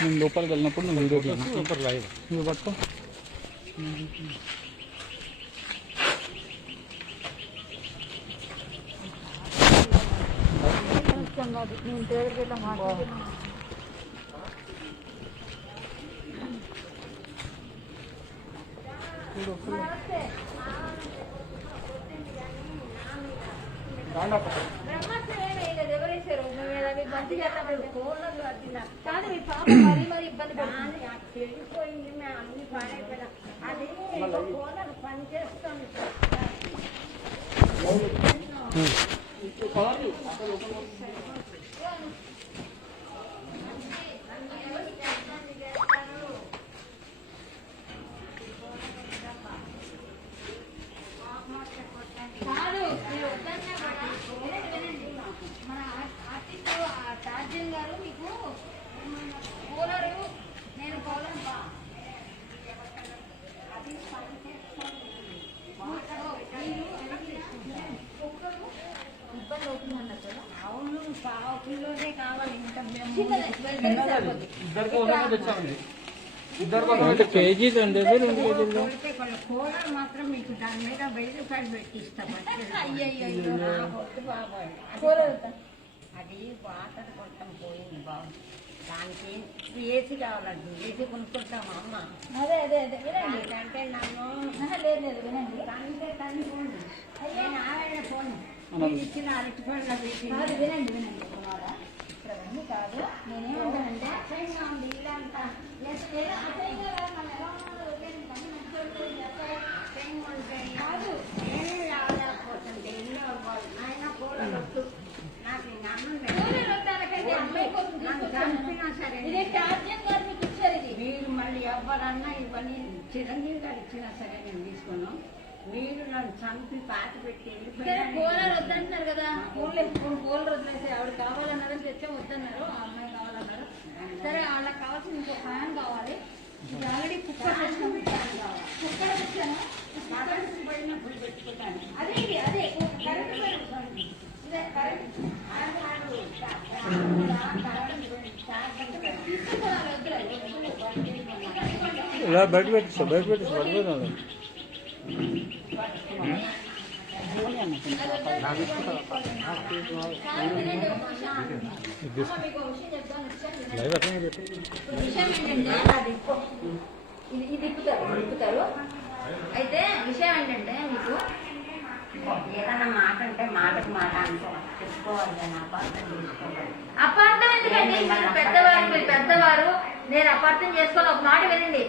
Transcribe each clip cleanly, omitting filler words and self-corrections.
నేను లోపలికి వెళ్ళినప్పుడు నువ్వు వీడియో తీయాలి లైవ్ నువ్వు పట్టుకో నేను దగ్గరికి వెళ్ళా మాట్లాడుతున్నాను కాదు మీ పాప మరీ మరీ ఇబ్బంది పడుతుంది మేము అన్ని పాడైపోయినా అది కోనలు పని చేస్తాం టార్జన్ గారు మీకు కూలరు నేను కూలర్ ఇబ్బంది అవుతుందన్నారు కదా అవును పావు కిలోనే కావాలి కేజీస్ అండి 2 కేజీలు కూలర్ మాత్రం మీకు దాని మీద 1000 రూపాయలు పెట్టి ఇస్తాం అయ్యో అది వాటర్ కొంచెం పోయింది బాబు దానికి ఏసీ కావాలండి ఏసీ కొనుక్కుంటామా అమ్మ అదే అదే అదే వినండి అంటే నన్ను లేదు లేదు వినండి అంటే కానీ పోండి నేను ఆయన పోను ఇచ్చిన అరటి పండ్ల కాదు వినండి వినండి ఇక్కడ అన్నీ కాదు నేనేమంటానంటే అసహ్యంగా ఉంది ఇదంతా కాదు నేనే రాలేకపోతుంది ఎన్నో ఆయన కూడా నాకు మీరు మళ్ళీ ఎవరన్నా ఇవన్నీ చిరంజీవి గారు ఇచ్చినా సరే నేను తీసుకున్నాం మీరు నన్ను చంపి పాత పెట్టి కూలర్ వద్దంటున్నారు కదా కూలర్ వదిలేసి ఆవిడ కావాలన్నారని తెచ్చే వద్దన్నారు ఆ అమ్మాయి కావాలన్నారు సరే వాళ్ళకి కావాల్సిన ఇంకో ఫ్యాన్ కావాలి ఆల్రెడీ కుక్కర్ కుక్కర్ వచ్చాను అదే అదే ఇలా బయట పెట్టిస్తా బయట పెట్టిస్తా పడిపోతుంది లైవ్ అట్లా ఇది తిప్పుతారు అయితే విషయం ఏంటంటే మీకు ఏదైనా మాట అంటే మాటకు మాట తెలుసుకోవాలి కానీ అపార్థం చేసుకోవాలి అపార్థం ఎందుకండి మీరు పెద్దవారు నేను అపార్థం చేసుకొని ఒక మాట వినండి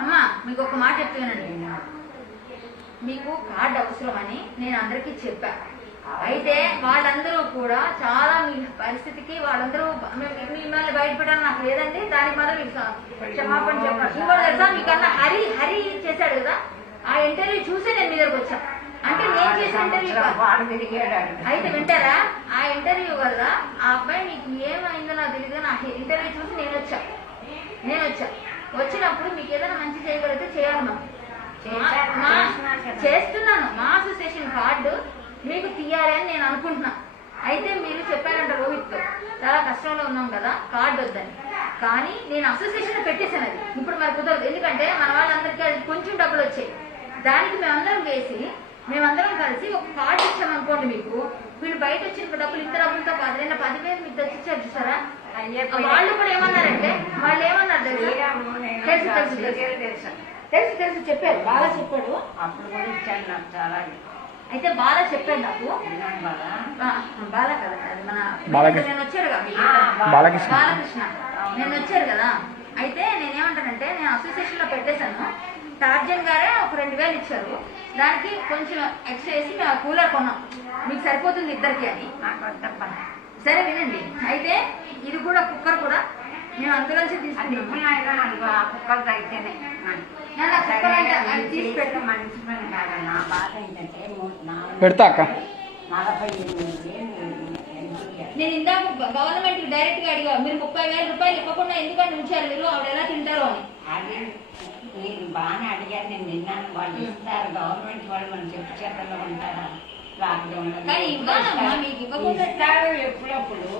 అమ్మా మీకు ఒక మాట చెప్తూ వినండి మీకు కార్డు అవసరమని నేను అందరికీ చెప్పా అయితే వాళ్ళందరూ కూడా చాలా మీ పరిస్థితికి వాళ్ళందరూ మిమ్మల్ని బయటపెట్టాలని నాకు లేదండి దానికి మాత్రం మీకు క్షమాపణ చెప్పాను ఇంకోటి తెలుసా మీకన్నా హరి చేశాడు కదా ఆ ఇంటర్వ్యూ చూసి నేను మీ దగ్గరకు వచ్చా అంటే నేను చేసిన ఇంటర్వ్యూ అయితే వింటారా ఆ ఇంటర్వ్యూ వల్ల ఆ అబ్బాయి మీకు ఏమైందో నాకు తెలియదు నా ఇంటర్వ్యూ చూసి నేను వచ్చా వచ్చినప్పుడు మీకు ఏదైనా మంచి చేయగలిగితే చేయాలి చేస్తున్నాను మా అసోసియేషన్ కార్డు మీకు తీయాలి అని నేను అనుకుంటున్నా అయితే మీరు చెప్పారంట రోహిత్ చాలా కష్టంలో ఉన్నాం కదా కార్డు వద్దని కానీ నేను అసోసియేషన్ పెట్టేశాను అది ఇప్పుడు మరి కుదరదు ఎందుకంటే మన వాళ్ళందరికీ అది కొంచెం డబ్బులు వచ్చాయి దానికి మేమందరం కలిసి ఒక కార్డు ఇచ్చామనుకోండి మీకు వీళ్ళు బయట వచ్చిన డబ్బులు ఇంత డబ్బులతో కాదు నేను 10,000 మీకు తెచ్చిచ్చారు చూసారా వాళ్ళు కూడా ఏమన్నారంటే వాళ్ళు ఏమన్నారు తెలుసు చెప్పారు బాగా చెప్పాడు అప్పుడు కూడా ఇచ్చాను నాకు చాలా అయితే బాగా చెప్పాడు నాకు బాలా కదా మన నేను వచ్చాడు బాలకృష్ణ నేను వచ్చారు కదా అయితే నేనేమంటానంటే నేను అసోసియేషన్ లో పెట్టేశాను టార్జన్ గారే ఒక 2,000 ఇచ్చారు దానికి కొంచెం ఎక్స్ట్రా వేసి మేము కూలర్ కొన్నాం మీకు సరిపోతుంది ఇద్దరికి అని సరే వినండి అయితే ఇది కూడా కుక్కర్ కూడా మేము అందులోంచి తీసుకున్నాం కుక్కర్ అయితేనే తీసి పెట్టడం మంచి పని కాదు నా బాధ ఏంటంటే పెడతా అక్క 48,000 నేను ఇందాక గవర్నమెంట్ డైరెక్ట్ గా అడిగా మీరు 30,000 రూపాయలు ఇవ్వకుండా ఎందుకంటే ఉంచారు మీరు ఆవిడ ఎలా తింటారు అని అది నేను బాగానే అడిగాను నేను విన్నాను వాళ్ళు ఇస్తారు గవర్నమెంట్ వాళ్ళు మనం చెప్పు చేతల్లో ఉంటారా కానీ ఇవ్వాలమ్మా, మీకు ఇవ్వకుండా ఇస్తాడు ఎప్పుడప్పుడు.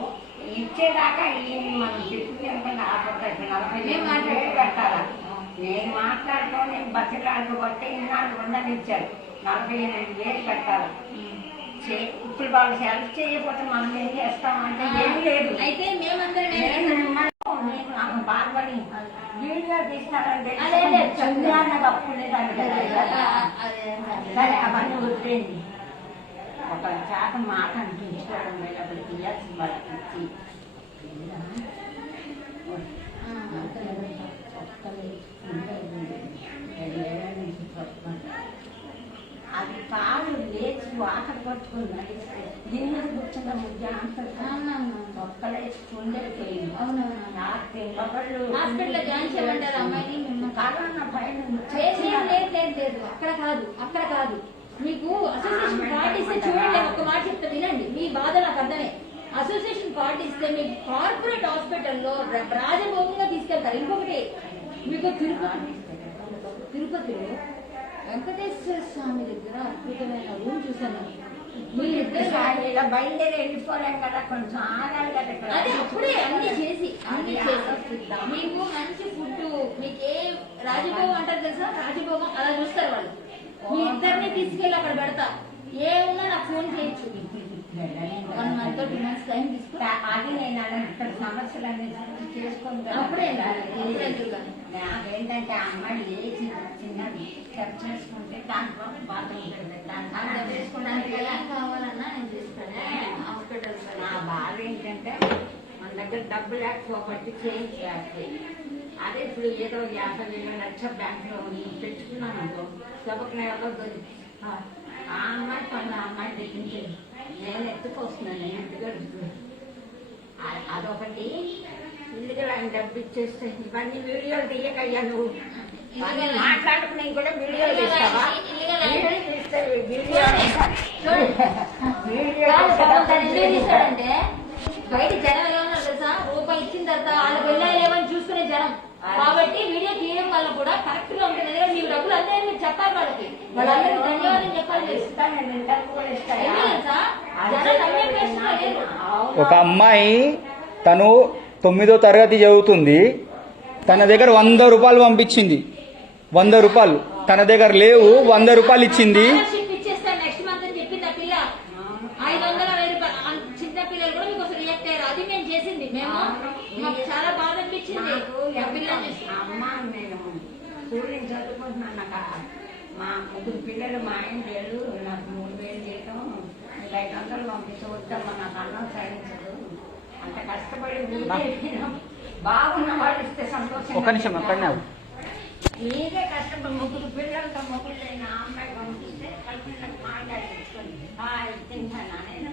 ఇచ్చేదాకా ఈయన మనం చెప్పుకుంటే ఆపడతాడు. 40 వేలు కట్టాలా? నేను మాట్లాడుకొని బతిలాడు బట్టి ఇన్నాళ్ళు ఉండనిచ్చారు. 48 వేలు కట్టాలి. ఇప్పుడు వాళ్ళు హెల్ప్ చేయకపోతే మనం ఏం చేస్తామంటే ఏమి లేదు. అయితే మేమందరం నేను నాకు బాధపడి వీడియో తీస్తానంటే చంద్రాన్న తప్పు లేదండి కదా. సరే అవన్నీ వదిలేండి. ఒక చేత మాట అనిపించుకోవడం వెళ్ళబడి తీయాల్సిన వాళ్ళకి ఇచ్చి అది కాదు లేచి వాటర్ పట్టుకుని నడిస్తే దీని మీద కూర్చున్న ముద్ద ఒక్కలేసుకుండే పోయింది. హాస్పిటల్లో జాయిన్ చేయమంటారు అమ్మాయిని. కరోనా పైన లేదు అక్కడ కాదు. మీకు అసోసియేషన్ కార్డు ఇస్తే చూడండి, ఒక మాట చెప్తే వినండి. మీ బాధ నాకు అర్థమే. అసోసియేషన్ కార్డు ఇస్తే మీకు కార్పొరేట్ హాస్పిటల్లో రాజభోగంగా తీసుకెళ్తారు. ఇంకొకటి మీకు తిరుపతిలో వెంకటేశ్వర స్వామి దగ్గర అద్భుతమైన రూమ్ చూసాను. ఇలా బయలుదేరి వెళ్ళిపోలేం కదా, కొంచెం ఆగాలి కదా. అదే అప్పుడే అన్ని చేసి మీకు మంచి ఫుడ్, మీకు ఏ రాజభోగం అంటారు తెలుసా? రాజభోగం అలా చూస్తారు వాళ్ళు. మీ ఇద్దరిని తీసుకెళ్ళి అక్కడ పెడతా. ఏమన్నా నాకు ఫోన్ చేయొచ్చు. 1 month 2 months టైం తీసుకుంటా. అది నేను ఇక్కడ సమస్యలన్నీ చేసుకుంటా. అప్పుడే నాకేంటంటే ఆ అమ్మాయి లేచి చిన్నది ఖర్చు చేసుకుంటే దాంట్లో బాత్రూమ్ దాంట్లో చేసుకోవడానికి కావాలన్నా నేను చేస్తాను. హాస్పిటల్ నా బాధ ఏంటంటే మన దగ్గర డబ్బు లేకపోబట్టి చేయించాలి. అదే ఇప్పుడు ఏదో 50,000 లక్షల బ్యాంకులో పెట్టుకున్నాను అనుకో, సభకు దొరికి ఆ అమ్మాయి పనులు ఆ అమ్మాయి తెప్పించేది. నేను ఎత్తుకొస్తున్నాను. నేను ఇంటిగా అదొకటి. ఇల్లుగా ఆయన డబ్బు ఇచ్చేస్తే ఇవన్నీ వీడియోలు తీయకయ్యా నువ్వు మాట్లాడుకుని కూడా వీడియోలు తీస్తావా? తీస్తాడంటే బయట జనం ఎలా ఉన్నారు తెలుసా? రూపాయి ఇచ్చిన తర్వాత వాళ్ళ వెళ్ళాలి ఏమని చూసుకునే జనం. కాబట్టి వీడియో తీయడం వల్ల కూడా కరెక్ట్ గా ఉంటుంది. మీకు డబ్బులు అందరూ మీరు చెప్పాలి వాళ్ళకి. వాళ్ళందరికీ ధన్యవాదం చెప్పాలి. ఒక అమ్మాయి తను 9వ తరగతి చదువుతుంది. తన దగ్గర 100 రూపాయలు పంపించింది. 100 రూపాయలు తన దగ్గర లేవు, 100 రూపాయలు ఇచ్చింది. నెక్స్ట్ మంత్ అని చెప్పింది ఆ పిల్ల. 500 1000 చిన్న పిల్లలు కూడా మీకు రియాక్ట్ అయ్యారు. అది మేము చేసింది. మాకు చాలా బాధ అనిపించింది. అమ్మ నేను స్కూలింగ్ చదువుకుంటున్నాను. నాకు మా 3 పిల్లలు, మా ఆయన లేరు. నాకు 3000 చేయటం 500 పంపిస్తూ వద్దామా, నాకు అన్నం సాధించదు. అంత కష్టపడి బాగున్న వాళ్ళు ఇస్తే సంతోషం. ఒక నిమిషం అక్కడనే మీరే కష్టపడి 3 పిల్లలతో మొగుళ్ళైన అమ్మాయి పంపిస్తే కల్పిలకు మాట్లాడించుకొని తింటాను. నేను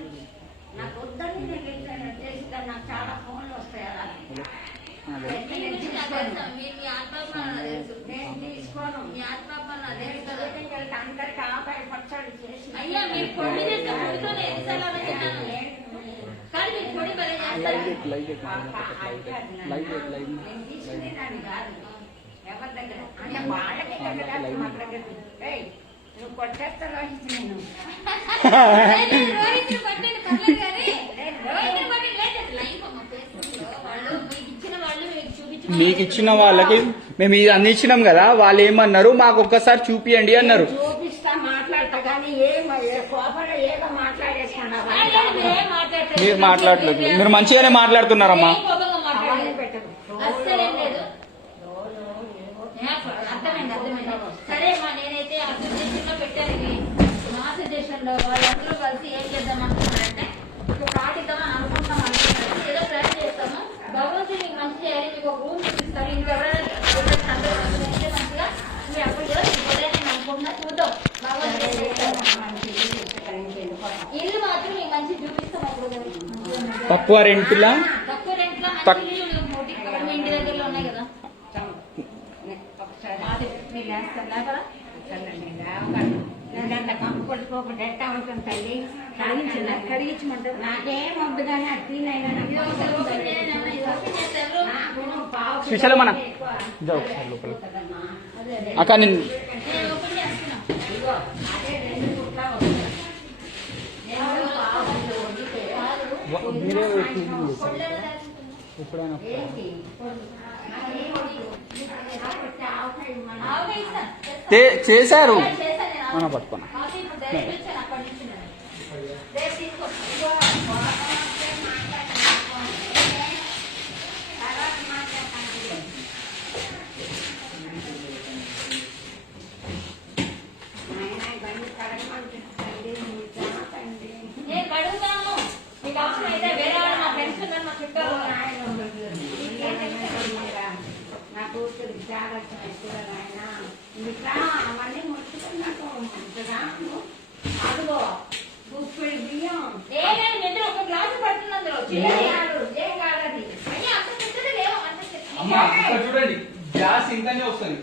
నాకు వద్దని నేను చేస్తాను. నాకు చాలా ఫోన్లు వస్తాయి. అలా నేను తీసుకోను. అందరికి ఆదాయ పచ్చడి చేసి ఎవరి దగ్గర అంటే వాళ్ళకి మన దగ్గర నువ్వు కొట్టేస్తా రోహిత్. నేను మీకు ఇచ్చిన వాళ్ళకి మేము ఇది అన్ని ఇచ్చినాం కదా, వాళ్ళు ఏమన్నారు, మాకు ఒక్కసారి చూపియండి అన్నారు. చూపిస్తా, మాట్లాడతా. కానీ కోపంలో ఏదో మాట్లాడేసుకున్నావా? మీరు మాట్లాడలేదు. మీరు మంచిగానే మాట్లాడుతున్నారమ్మా. సరే అమ్మా, నేనైతే అసోసియేషన్ లో పెట్టాను. మా అసోసియేషన్ లో వాళ్ళందరూ కలిసి ఏం చేద్దాం అనుకుంటున్నారంటే ఒక కార్డు ఇద్దామని అనుకుంటాం. ఏదో ప్లాన్ చేస్తాము. భగవంతుడు మీకు మంచి చేయాలి. మీకు ఒక రూమ్ చూపిస్తారు. ఇంకెవరైనా మంచిగా మీ అప్పుడు నేను అనుకుంటున్నా. చూద్దాం. ఇల్లు మాత్రం మీకు మంచి చూపిస్తాం. అప్పుడు తక్కువ రెంట్లా తక్కువ రెంట్లో మంచి ఇల్లు మీ ఇంటి దగ్గరలో ఉన్నాయి కదా. కంపు కొట్టుకోకుండా ఎట్టా ఉంటుంది తల్లి. కడిగించమంటారు. నాకేం వద్దు కానీ అట్టినైనా శ్రీశైలమన్న అక్క నేను అదే 2 ఫుట్ల మీరే ఎప్పుడైనా చేశారు మనం పట్టుకున్నా నేను కడుగుతాను, మీకు అవసరం అయితే వేరే వాళ్ళు మా ఫ్రెండ్స్ ఉన్నారు, మా చుట్టాలు నా కూతురు జాగ్రత్త ఆయన ఇంకా అవన్నీ ముట్టుకున్నాకు అదిగో గుప్పిడి బియ్యం నేను నిద్ర ఒక గ్లాసు పడుతుంది అందులో ఏం కాదది అయ్యా అంత పెద్దది లేవు, అంత అమ్మా ఇక్కడ చూడండి గ్లాస్ ఇంకానే వస్తుంది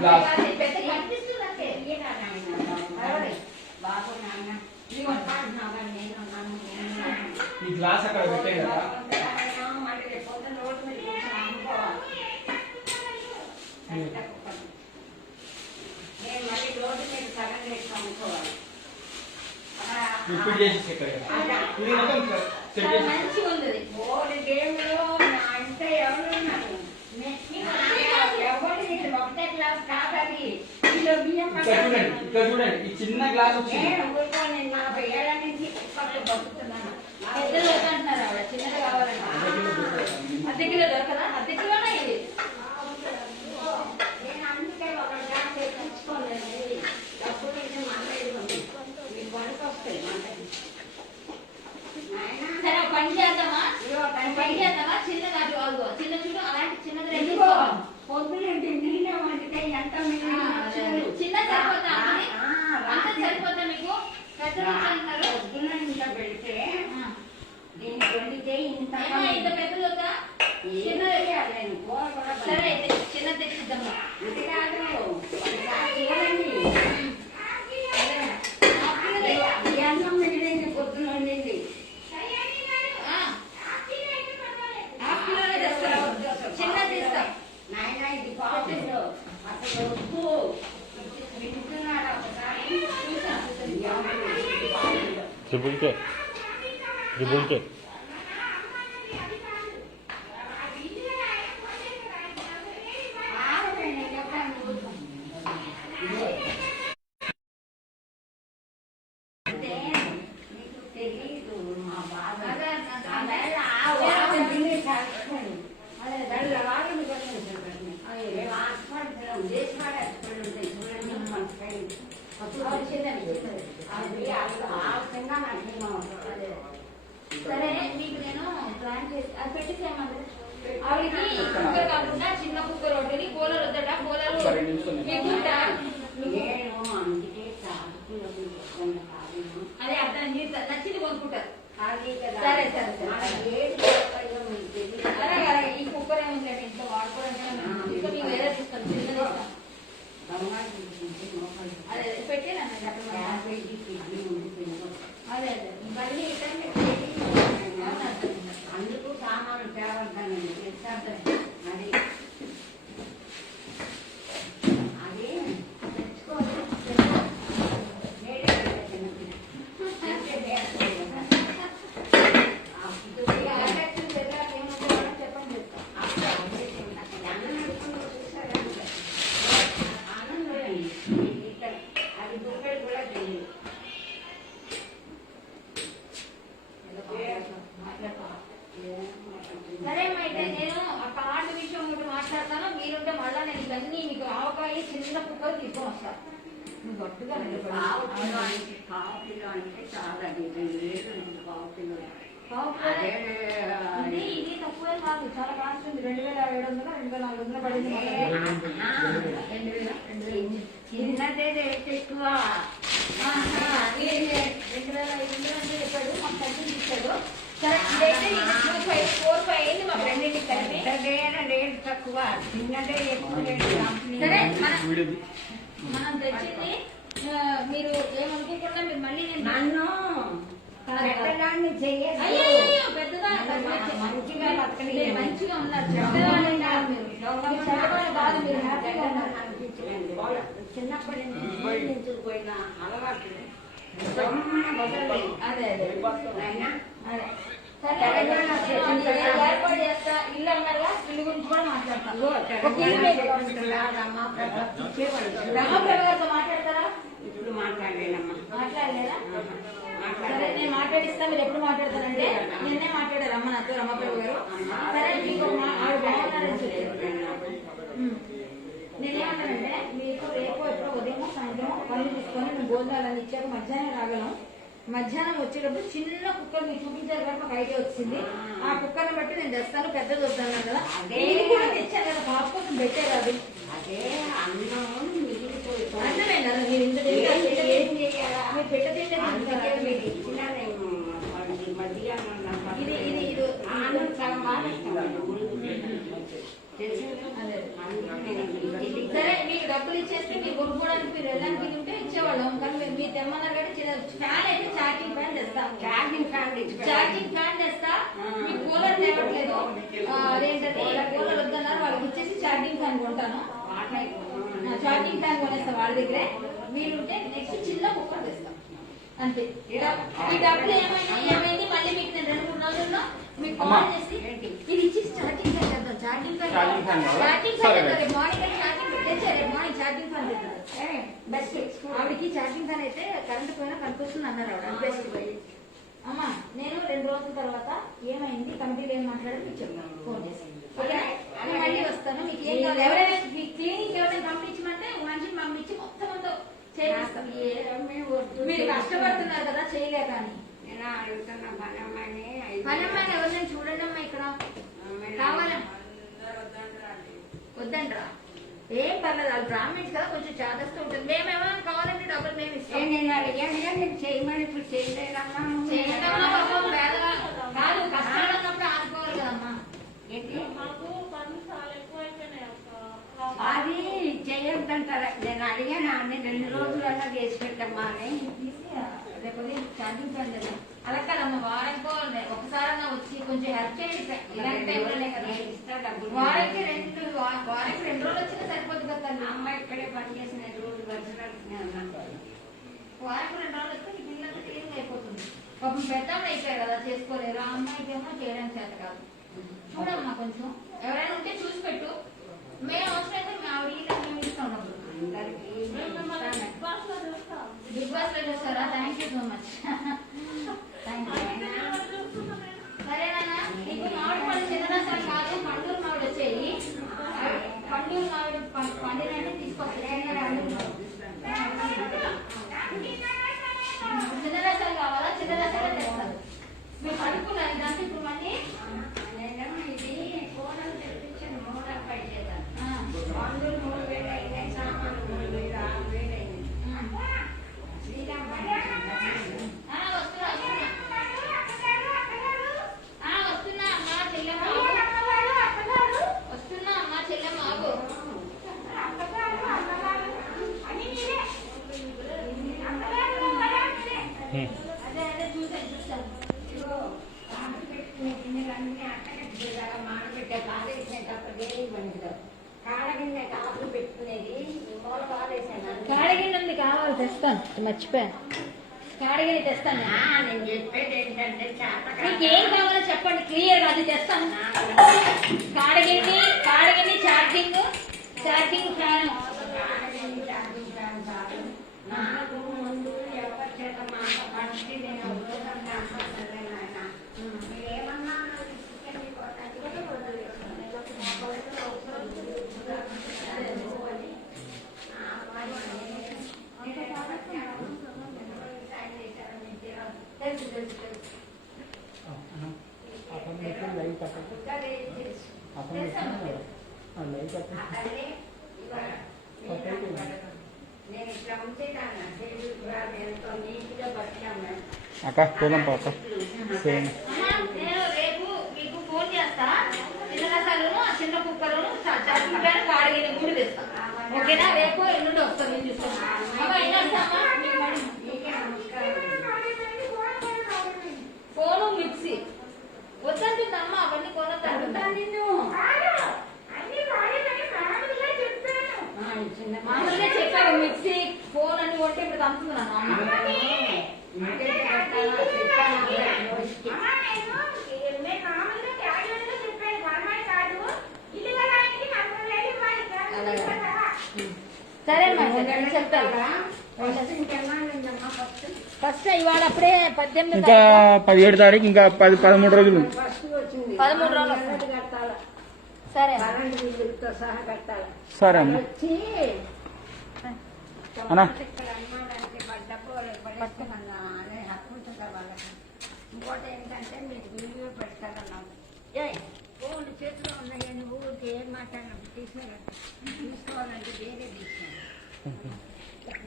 గ్లాస్ పెద్ద కనిపిస్తుంది అంతే. బాబు నాన్న నేను ఉన్నాను ఈ గ్లాస్ అక్కడ పెట్టే కదా మళ్ళీ రేపు పొద్దున్న రోడ్డు మీద కూర్చొని అమ్ముకోవాలి. నేను మళ్ళీ రోడ్డు మీద సగం చేసి అమ్ముకోవాలి. రిపీట్ చేసి ఇక్కడ ఇది మొత్తం సెట్ చాలా చేసి మంచిగా ఉంది అది. ఓడి గేమ్లో నా ఇంట ఎవరున్నారు ఎవరు నీకు ఒకటే క్లాస్ కాదది కిలో బియ్యం ఇక్కడ చూడండి ఇక్కడ చూడండి ఈ చిన్న గ్లాస్ వచ్చింది నేను ఊరుకోని 40 ఏళ్ల నుంచి కుక్కర్లో బతుకుతున్నాను. పెద్దది వద్దంటున్నారు ఆవిడ, చిన్నది కావాలంటే. అద్దె కిలో దొరకదా? అద్దె కిలోనా ఇది? నేను అందుకే ఒక గ్లాస్ తెచ్చుకోలేదు. డబ్బులు ఇది మాట్లాడుకోండి మీకు వరకు వస్తాయి మాట్లాడి సరే ఒక పని చేద్దామా, ఇదిగో పని చేద్దామా, చిన్నది అటు అదిగో చిన్న చూడు, అలాంటి చిన్నది రెండు ఇదిగో తీసుకో. పొద్దునేంటి నీళ్ళ వండితే ఎంత చిన్న సరిపోతా అంత సరిపోతా మీకు? పెద్దది అంటారు. పొద్దున ఇంత పెడితే దీనికి వండితే ఇంత ఏమో ఇంత పెద్దది వద్దా? చిన్నది. నేను కూర కూడా సరే అయితే చిన్నది తెచ్చిద్దాము. ఇది కాదు చూడండి ఈ అన్నం మిగిలింది పొద్దున వండింది. హాఫ్ కిలోనే తెస్తాం, చిన్నది తెస్తాం. నాయన ఇది పావుతుందో అసలు వద్దు వింటున్నారా ఒకసారి Triple check. Triple check. తెలీదు మా బాధ అదే సరే మీకు నేను ప్లాన్ చేసి అది పెట్టించేయమంటారు. ఆవిడకి కుక్కర్ కాకుండా చిన్న కుక్కర్ ఒకటి, కూలర్ వద్దట, కూలర్ మీకుంటా అదే అర్థం నచ్చింది కొనుక్కుంటారు. సరే సరే సరే అలాగే అలాగే ఈ కుక్కర్ ఏముందండి ఇంట్లో వాడుకోవడానికి ఇంకా మీకు వేరే తీసుకోండి, చిన్నది ఇస్తాం. అదే పెట్టి నన్ను అదే అదే మళ్ళీ అందుకు సామాను తేవద్దానండి తెచ్చేద్దాం అది అది తెచ్చుకోవాలి అది దుప్పటి కూడా తెలియదు. సరే అమ్మా, అయితే నేను ఆ కార్డు విషయం ఒకటి మాట్లాడతాను. మీరుంటే మళ్ళా నేను ఇవన్నీ మీకు ఆవకాయ చిన్న కుక్కలు తీసుకొని వస్తాను. నువ్వు గట్టిగా పావు కిలో అంటే చాలా పావు కిలో ఇది ఇది తక్కువే కాదు, చాలా కాస్ట్ ఉంది. 2700 2400 పడింది. చిన్నదే రేట్ ఎక్కువ. 2500 అంటే చెప్పాడు, మాకు తగ్గించి ఇచ్చాడు. సరే ఇదైతే నీకు 4, 5 అయింది మా ఫ్రెండ్కి కలిపి. పెద్దదే రేట్ తక్కువ, చిన్నదే ఎక్కువ రేట్. సరే మనం తెచ్చింది మీరు ఏమనుకోకుండా మీరు మళ్ళీ నేను నన్ను పెట్టడాన్ని చెయ్యదు. అయ్యో పెద్దదా మంచిగా బతకని మంచిగా ఉన్నారు, చెడ్డవాళ్ళని కాదు మీరు, చెడ్డవాళ్ళు కాదు మీరు, హ్యాపీగా ఉన్నారు. చిన్నప్పటి నుంచి పోయిన అలవాటు అదే అదే అయినా అదే ఏర్పాటు చేస్తా. ఇల్లు అన్నారుగా, ఇల్లు గురించి కూడా మాట్లాడతా. ఒక ఇల్లు రమాప్రభ గారితో మాట్లాడతారా? ఇప్పుడు మాట్లాడలేనమ్మా. మాట్లాడలేదా? సరే, నేను మాట్లాడిస్తా. మీరు ఎప్పుడు మాట్లాడతారంటే నిన్నే మాట్లాడారు అమ్మ నాతో, రమాప్రభ గారు. సరే, మీకు ఆవిడ బాగున్నారని చెప్పారు. నేనేమంటానంటే, మీకు రేపు ఎప్పుడో ఉదయం సాయంత్రం పనులు తీసుకొని మేము భోజనాలన్నీ ఇచ్చాక మధ్యాహ్నం రాగలం. మధ్యాహ్నం వచ్చేటప్పుడు చిన్న కుక్కర్ మీకు చూపించారు కదా, మాకు ఐడియా వచ్చింది. ఆ కుక్కర్ని బట్టి నేను తెస్తాను, పెద్దది వస్తాను కదా. నేను కూడా తెచ్చాను కదా, పాప కోసం పెట్టే కాదు. అదే అన్నం మిగిలిపోయి అన్నమే కదా, మీరు ఇంత తింటారు, మీరు పెట్ట తింటే మీరు ఇచ్చినా నేను మధ్యాహ్నం ఇది ఇది ఇది అన్నం చాలా బాగా ఇష్టం. సరే, మీకు డబ్బులు ఇచ్చేస్తే మీరు కొనుక్కోవడానికి మీరు వెళ్ళడానికి ఉంటే ఇచ్చేవాళ్ళం. కానీ మీరు తెమ్మన్నారు కాబట్టి చిన్న ఫ్యాన్ అయితే చార్జింగ్ ఫ్యాన్ తెస్తా. చార్జింగ్ ఫ్యాన్ తెస్తా. మీకు కూలర్ తేవట్లేదు, అదేంటది కూలర్ వద్దన్నారు, వాళ్ళకి ఇచ్చేసి చార్జింగ్ ఫ్యాన్ కొంటాను. చార్జింగ్ ఫ్యాన్ కొనేస్తా వాళ్ళ దగ్గరే. మీరుంటే నెక్స్ట్ చిన్న కుక్కర్ తెస్తాం అంతే. ఈ డబ్బులు ఏమైంది మళ్ళీ మీకు నేను 2-3 రోజుల్లో మీకు కాల్ చేసి ఇది ఇచ్చేసి చార్జింగ్ ఫ్యాన్ చేద్దాం. చార్జింగ్ ఫ్యాన్ మార్నింగ్ చార్జింగ్ తెచ్చా, రేపు మార్నింగ్ చార్జింగ్ ఫ్యాన్ తెద్దాం. బెస్ట్. ఆవిడకి చార్జింగ్ ఫ్యాన్ అయితే కరెంట్ పోయినా కనిపిస్తుంది అన్నారు ఆవిడ. బెస్ట్. అమ్మా, నేను 2 రోజుల తర్వాత ఏమైంది కమిటీలో ఏం మాట్లాడాలి మీకు చెప్తాను ఫోన్ చేసి. ఓకేనా? మళ్ళీ వస్తాను. మీకు ఏం కావాలి, ఎవరైనా క్లీనింగ్ ఎవరైనా పంపించమంటే మనిషిని పంపించి మొత్తం అంతా చేపిస్తాం. మీరు కష్టపడుతున్నారు కదా చేయలేక అని. నేను అడుగుతున్న పనమ్మని పనమ్మాయిని ఎవరినైనా చూడండి అమ్మా, ఇక్కడ కావాలా వద్దండ్రా, ఏం పర్లేదు. వాళ్ళు బ్రాహ్మిన్స్ కదా, కొంచెం చేదస్తూ ఉంటుంది. మేమేమో కావాలంటే డబ్బులు మేము ఇస్తాం. నేను అడిగాను నేను చేయమని ఇప్పుడు చేయలేదమ్మా. చేయడమా పాపం పేదగా కాదు, కష్టాలు ఉన్నప్పుడు ఆదుకోవాలి కదమ్మా. ఏంటి అది చేయొద్దంటారా? నేను అడిగాను అన్ని 2 రోజులన్నా చేసి పెట్టమ్మా అని. రేపు ఛార్జింగ్ ఫ్యాన్ కదా, అలా కదమ్మా. వారానికో ఒకసారన్నా వచ్చి కొంచెం హెల్ప్ చేయండి. ఇలాంటి టైంలోనే కదా ఇస్తా డబ్బులు. వారానికి 2 రోజులు వచ్చినా సరిపోతుంది కదా తల్లి. అమ్మ ఇక్కడే పనిచేసిన రోజు వారానికి 2 రోజులు వస్తే నీకు ఇల్లంతా క్లీన్ అయిపోతుంది. పాపం పెద్దామ అయిపోయారు కదా, చేసుకోలేరు. ఆ అమ్మాయికి ఏమో చేయడానికి చేత కాదు. చూడమ్మా కొంచెం ఎవరైనా ఉంటే చూసి పెట్టు. మేము అవసరం అయితే మేము ఇస్తాం డబ్బులు. బిగ్ బాస్ లో చూస్తారా? Thank you so much. సరేనా? నీకు మామిడి పళ్ళు చిన్నసారి కాదు, పండూరు మామిడి వచ్చాయి. పండూరు మామిడి పండినంటే తీసుకొస్తాయి. చిన్న రసాలు కావాలా? చిన్న రసాలు తెస్తారు. మీరు పడుకున్నారు ఇదంతా ఇప్పుడు మళ్ళీ ఇది కోడలు తెప్పించాను 3 రూపాయలు చేద్దాం. మందులు 3000 అయినాయి, సామాన్లు 3000, 6000 అయినాయి. శ్రీరామ్ వస్తున్నా అమ్మా చెల్లెమ్మ, వస్తున్నా అమ్మా చెల్లెమ్మ ఆగు. అదే అదే చూసాను. మాడబెట్టే కాలేసిన తప్ప వేరే మంచిగా కాడగిన్నె కాపులు పెట్టుకునేది మూల కాలేసాను. కాడగిన్నె ఉంది, కావాలి తెస్తాను. మర్చిపోయాను, కాడగిన్నె తెస్తాను. నేను చెప్పేది ఏంటంటే మీకు ఏం కావాలో చెప్పండి క్లియర్ గా, అది తెస్తాను. కాడగిన్నె ఛార్జింగ్ ఫ్యాన్. నాకు ముందు ఎవరి చేత మాట పడితే నేను ఏమన్నా నేను ఇట్లా ఉంచేదాన్ని ఎంతో నీట్గా పట్టాము. అక్క పోదాం పాప. సేమ్ నేను రేపు మీకు ఫోన్ చేస్తా. చిన్న రసాలను చిన్న కుక్కలను ఛార్జింగ్ ఫ్యాన్ కాడగిన్నె కూడా తెస్తా. ఓకేనా? రేపు ఎల్లుండి వస్తాను, నేను చూస్తాను. ఫోను మిక్సీ వద్దంటుందమ్మా, అవన్నీ కొనొద్దా నిన్ను? మామూలుగా చెప్పాను మిక్సీ ఫోన్ అని కొట్టి ఇప్పుడు అమ్ముతున్నాను. ఫస్ట్ ఇవాళ అప్పుడే 18 ఇంకా 17 తారీఖు ఇంకా 13 రోజులు ఉంది. 13 రోజులు సరే సహా కట్టాలి. సరే అమ్మ వచ్చి అన్నా ఇంకోటి ఏంటంటే మీకు వీడియో పెడతారన్నాను. ఫోన్ చేతిలో ఉన్నాయని ఊరికి ఏం మాట్లాడినప్పుడు తీసుకోవాలంటే వేరే తీసుకోవాలి.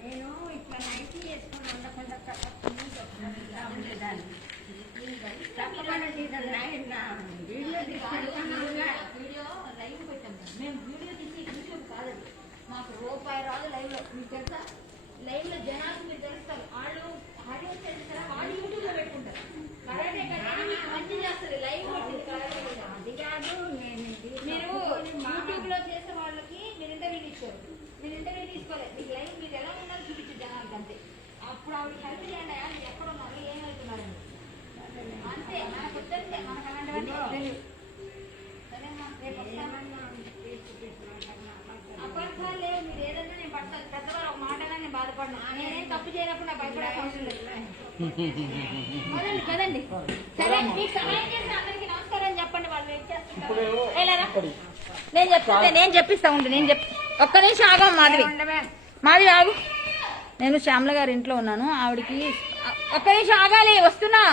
నేను ఇట్లా నైట్ చేసుకుని ఉండకుండా ఉండేదాన్ని. తప్పకుండా వీడియో తీసుకుంటాను. వీడియో లైవ్ పెట్టాం కదా. మేము వీడియో తీసి యూట్యూబ్ కాదు, మాకు రూపాయి రాదు లైవ్ లో. మీకు తెలుసా, లైవ్ లో జనాలు మీరు తెలుస్తారు, వాళ్ళు ఆడియన్స్ చేస్తారా, వాళ్ళు యూట్యూబ్ లో పెట్టుకుంటారు. కరాటే కానీ మీకు మంచి చేస్తారు లైవ్ పెట్టింది కరాటే కదా. అది కాదు నేను మీరు యూట్యూబ్ లో చేసే వాళ్ళకి మీరు ఇంటర్వ్యూ ఇచ్చారు, మీరు ఇంటర్వ్యూ తీసుకోలేదు. మీకు లైవ్ మీరు ఎలా ఉండాలో చూపించు జనాలకి అంతే. అప్పుడు ఆవిడ హెల్ప్ చేయండి, మీరు ఎక్కడ ఉన్నారు ఏమవుతున్నారని అంతే. మనకు వద్దంటే మనకు అలాంటివన్నీ తెలియదు. సరేమ్మా, రేపు వస్తామన్నా అబద్ధాలు లేవు. మీరు ఏదన్నా నేను పడతాను, పెద్దవారు ఒక మాటగా నేను బాధపడను. నేనేం తప్పు చేయనప్పుడు నాకు భయపడాల్సిన అవసరం లేదు. కదండి సరే, మీకు సహాయం చేసిన అందరికీ నమస్కారం అని చెప్పండి. వాళ్ళు వెయిట్ చేస్తున్నారు. నేను చెప్పిస్తా ఉండు. ఒక్క నిమిషం ఆగం మాధవి. మాధవి ఆగు, నేను శ్యామల గారి ఇంట్లో ఉన్నాను. ఆవిడకి ఒక్క నిమిషం ఆగాలి, వస్తున్నా.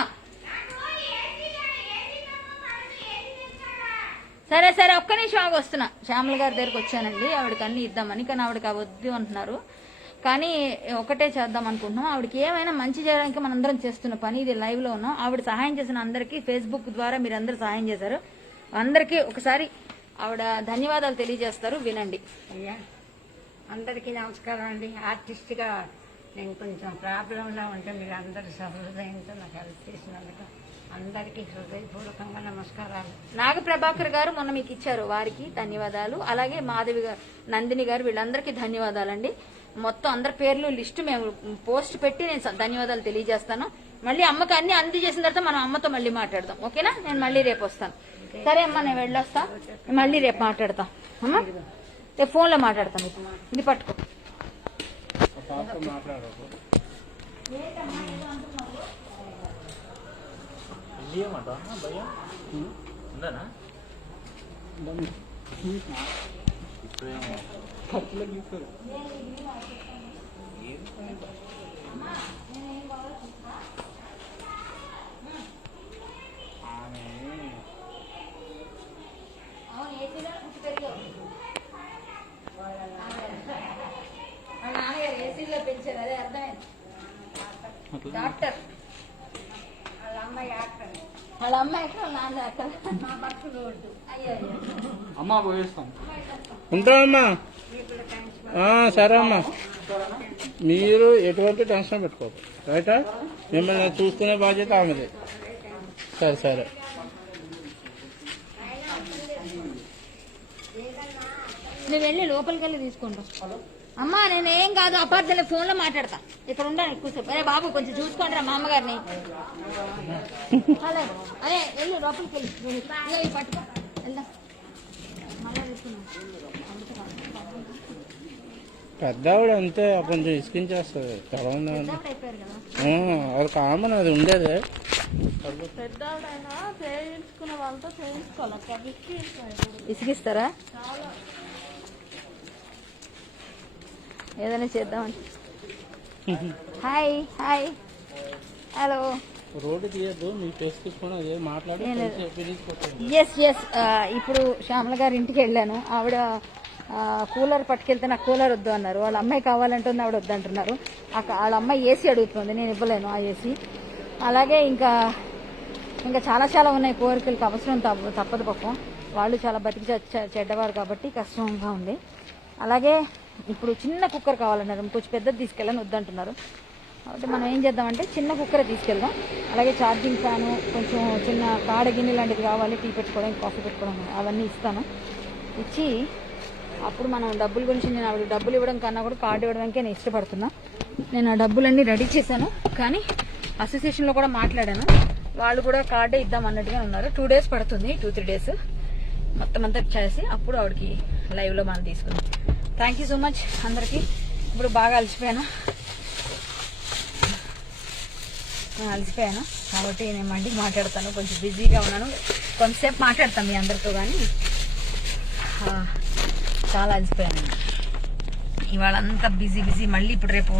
సరే సరే ఒక్క నిమిషం ఆగి వస్తున్నా. శ్యామల గారి దగ్గరకు వచ్చానండి, ఆవిడకి అన్ని ఇద్దామని. కానీ ఆవిడకి వద్దు అంటున్నారు. కానీ ఒకటే చేద్దాం అనుకుంటున్నాం. ఆవిడకి ఏమైనా మంచి చేయడానికి మనందరం చేస్తున్న పని ఇది. లైవ్ లో ఉన్నాం. ఆవిడ సహాయం చేసిన అందరికీ ఫేస్బుక్ ద్వారా మీరు అందరూ సహాయం చేశారు. అందరికీ ఒకసారి ఆవిడ ధన్యవాదాలు తెలియజేస్తారు, వినండి. అయ్యా అందరికీ నమస్కారం అండి. ఆర్టిస్ట్గా నేను కొంచెం ప్రాబ్లంలో ఉంటే మీరు అందరూ సహృదయంతో నాకు హెల్ప్ చేసినందుకు అందరికీ హృదయపూర్వకంగా నమస్కారాలు. నాగప్రభాకర్ గారు మొన్న మీకు ఇచ్చారు, వారికి ధన్యవాదాలు. అలాగే మాధవి గారు, నందిని గారు, వీళ్ళందరికీ ధన్యవాదాలండి. మొత్తం అందరి పేర్లు లిస్టు మేము పోస్ట్ పెట్టి నేను ధన్యవాదాలు తెలియజేస్తాను. మళ్ళీ అమ్మకి అన్ని అందజేసిన తర్వాత మనం అమ్మతో మళ్ళీ మాట్లాడదాం, ఓకేనా? నేను మళ్ళీ రేపు వస్తాను. సరే అమ్మ, నేను వెళ్ళొస్తా. మళ్ళీ రేపు మాట్లాడతాం అమ్మా. రేపు ఫోన్లో మాట్లాడతాం. ఇది పట్టుకో. భయ్యా ఉందనా ఇప్పుడేమో ఏసీలో పెంచారు, అదే అర్థమైంది. డాక్టర్ వాళ్ళ అమ్మాయి యాక్టర్, వాళ్ళ అమ్మాయి ఎక్కడ, వాళ్ళ నాన్న ఎక్కడ? మా భర్త రోడ్డు. అయ్యో అమ్మా పోయేస్తాం. ఉంటామమ్మా. సరే అమ్మా, మీరు ఎటువంటి టెన్షన్ పెట్టుకోదు, రైటా? మిమ్మల్ని చూసుకునే బాధ్యత ఆమెది. సరే సరే. నువ్వు వెళ్ళి లోపలికి వెళ్ళి తీసుకుంటాం. అమ్మా నేనేం కాదు, అపార్థం ఫోన్ లో మాట్లాడతా. ఇక్కడ ఉండాలి ఎక్కువసేపు. అరే బాబు కొంచెం చూసుకోండి రా మా అమ్మగారిని. అదే వెళ్ళి లోపలికి వెళ్ళి పట్టుకో, వెళ్దాం. మళ్ళీ పెద్దవాడు అంతే, కొంచెం ఇసుకించేస్తుంది. చాలా అయిపోయారు కదా. అది కామన్, అది ఉండేది. పెద్దవాడైనా చేయించుకునే వాళ్ళతో చేయించుకోవాలి. ఇసిగిస్తారా? ఏదైనా చేద్దామని. Hi hi hello. రోడ్డు తీయద్దు, మీ ఫేస్ తీసుకొని అదే మాట్లాడి ఎస్ ఎస్. ఇప్పుడు శ్యామల గారి ఇంటికి వెళ్ళాను. ఆవిడ కూలర్ పట్టుకెళ్తే నాకు కూలర్ వద్దు అన్నారు. వాళ్ళ అమ్మాయి కావాలంటుంది, ఆవిడ వద్దు అంటున్నారు. వాళ్ళ అమ్మాయి ఏసీ అడుగుతుంది, నేను ఇవ్వలేను ఆ ఏసీ. అలాగే ఇంకా చాలా చాలా ఉన్నాయి కోరికలకు. అవసరం తప్పదు పాపం. వాళ్ళు చాలా బతికి చెడ్డవారు కాబట్టి కష్టంగా ఉంది. అలాగే ఇప్పుడు చిన్న కుక్కర్ కావాలన్నారు, కొంచెం పెద్దది తీసుకెళ్ళని వద్దంటున్నారు. కాబట్టి మనం ఏం చేద్దామంటే చిన్న కుక్కర్ తీసుకెళ్దాం. అలాగే ఛార్జింగ్ ఫ్యాను, కొంచెం చిన్న కాడ గిన్నె లాంటిది కావాలి, టీ పెట్టుకోవడం, కాఫీ పెట్టుకోవడం, అవన్నీ ఇస్తాను. ఇచ్చి అప్పుడు మనం డబ్బుల గురించి, నేను ఆవిడ డబ్బులు ఇవ్వడం కన్నా కూడా కార్డు ఇవ్వడానికే నేను ఇష్టపడుతున్నా. నేను ఆ డబ్బులన్నీ రెడీ చేశాను. కానీ అసోసియేషన్లో కూడా మాట్లాడాను, వాళ్ళు కూడా కార్డే ఇద్దాం అన్నట్టుగా ఉన్నారు. 2 days పడుతుంది, 2-3 days మొత్తం అంతా చేసి అప్పుడు ఆవిడకి లైవ్లో మనం తీసుకుందాం. థ్యాంక్ యూ సో మచ్ అందరికీ. ఇప్పుడు బాగా అలసిపోయాను కాబట్టి నేను మళ్ళీ మాట్లాడతాను. కొంచెం బిజీగా ఉన్నాను, కొంతసేపు మాట్లాడతాను మీ అందరితో, కానీ చాలా అలసిపోయాను ఇవాళ అంతా బిజీ. మళ్ళీ ఇప్పుడు రేపు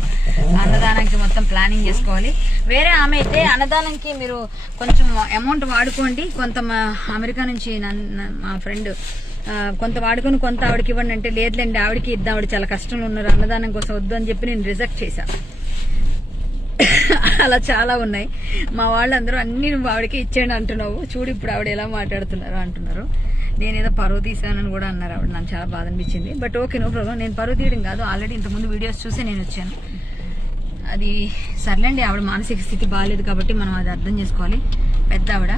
అన్నదానానికి మొత్తం ప్లానింగ్ చేసుకోవాలి. వేరే ఆమె అయితే అన్నదానానికి మీరు కొంచెం అమౌంట్ వాడుకోండి, కొంత అమెరికా నుంచి మా ఫ్రెండ్ కొంత వాడుకొని కొంత ఆవిడకి ఇవ్వండి అంటే, లేదులేండి ఆవిడకి ఇద్దాం, ఆవిడ చాలా కష్టంలో ఉన్నారు, అన్నదానం కోసం వద్దు అని చెప్పి నేను రిజెక్ట్ చేశాను. అలా చాలా ఉన్నాయి. మా వాళ్ళందరూ అన్ని నువ్వు ఆవిడకి ఇచ్చేయండి అంటున్నావు, చూడు ఇప్పుడు ఆవిడ ఎలా మాట్లాడుతున్నారు అంటున్నారు. నేనేదో పరువు తీసానని కూడా అన్నారు ఆవిడ, నాకు చాలా బాధ అనిపించింది. But okay, no problem. నేను పరువు తీయడం కాదు, ఆల్రెడీ ఇంతకుముందు వీడియోస్ చూసి నేను వచ్చాను. అది సర్లేండి, ఆవిడ మానసిక స్థితి బాగాలేదు కాబట్టి మనం అది అర్థం చేసుకోవాలి. పెద్ద ఆవిడ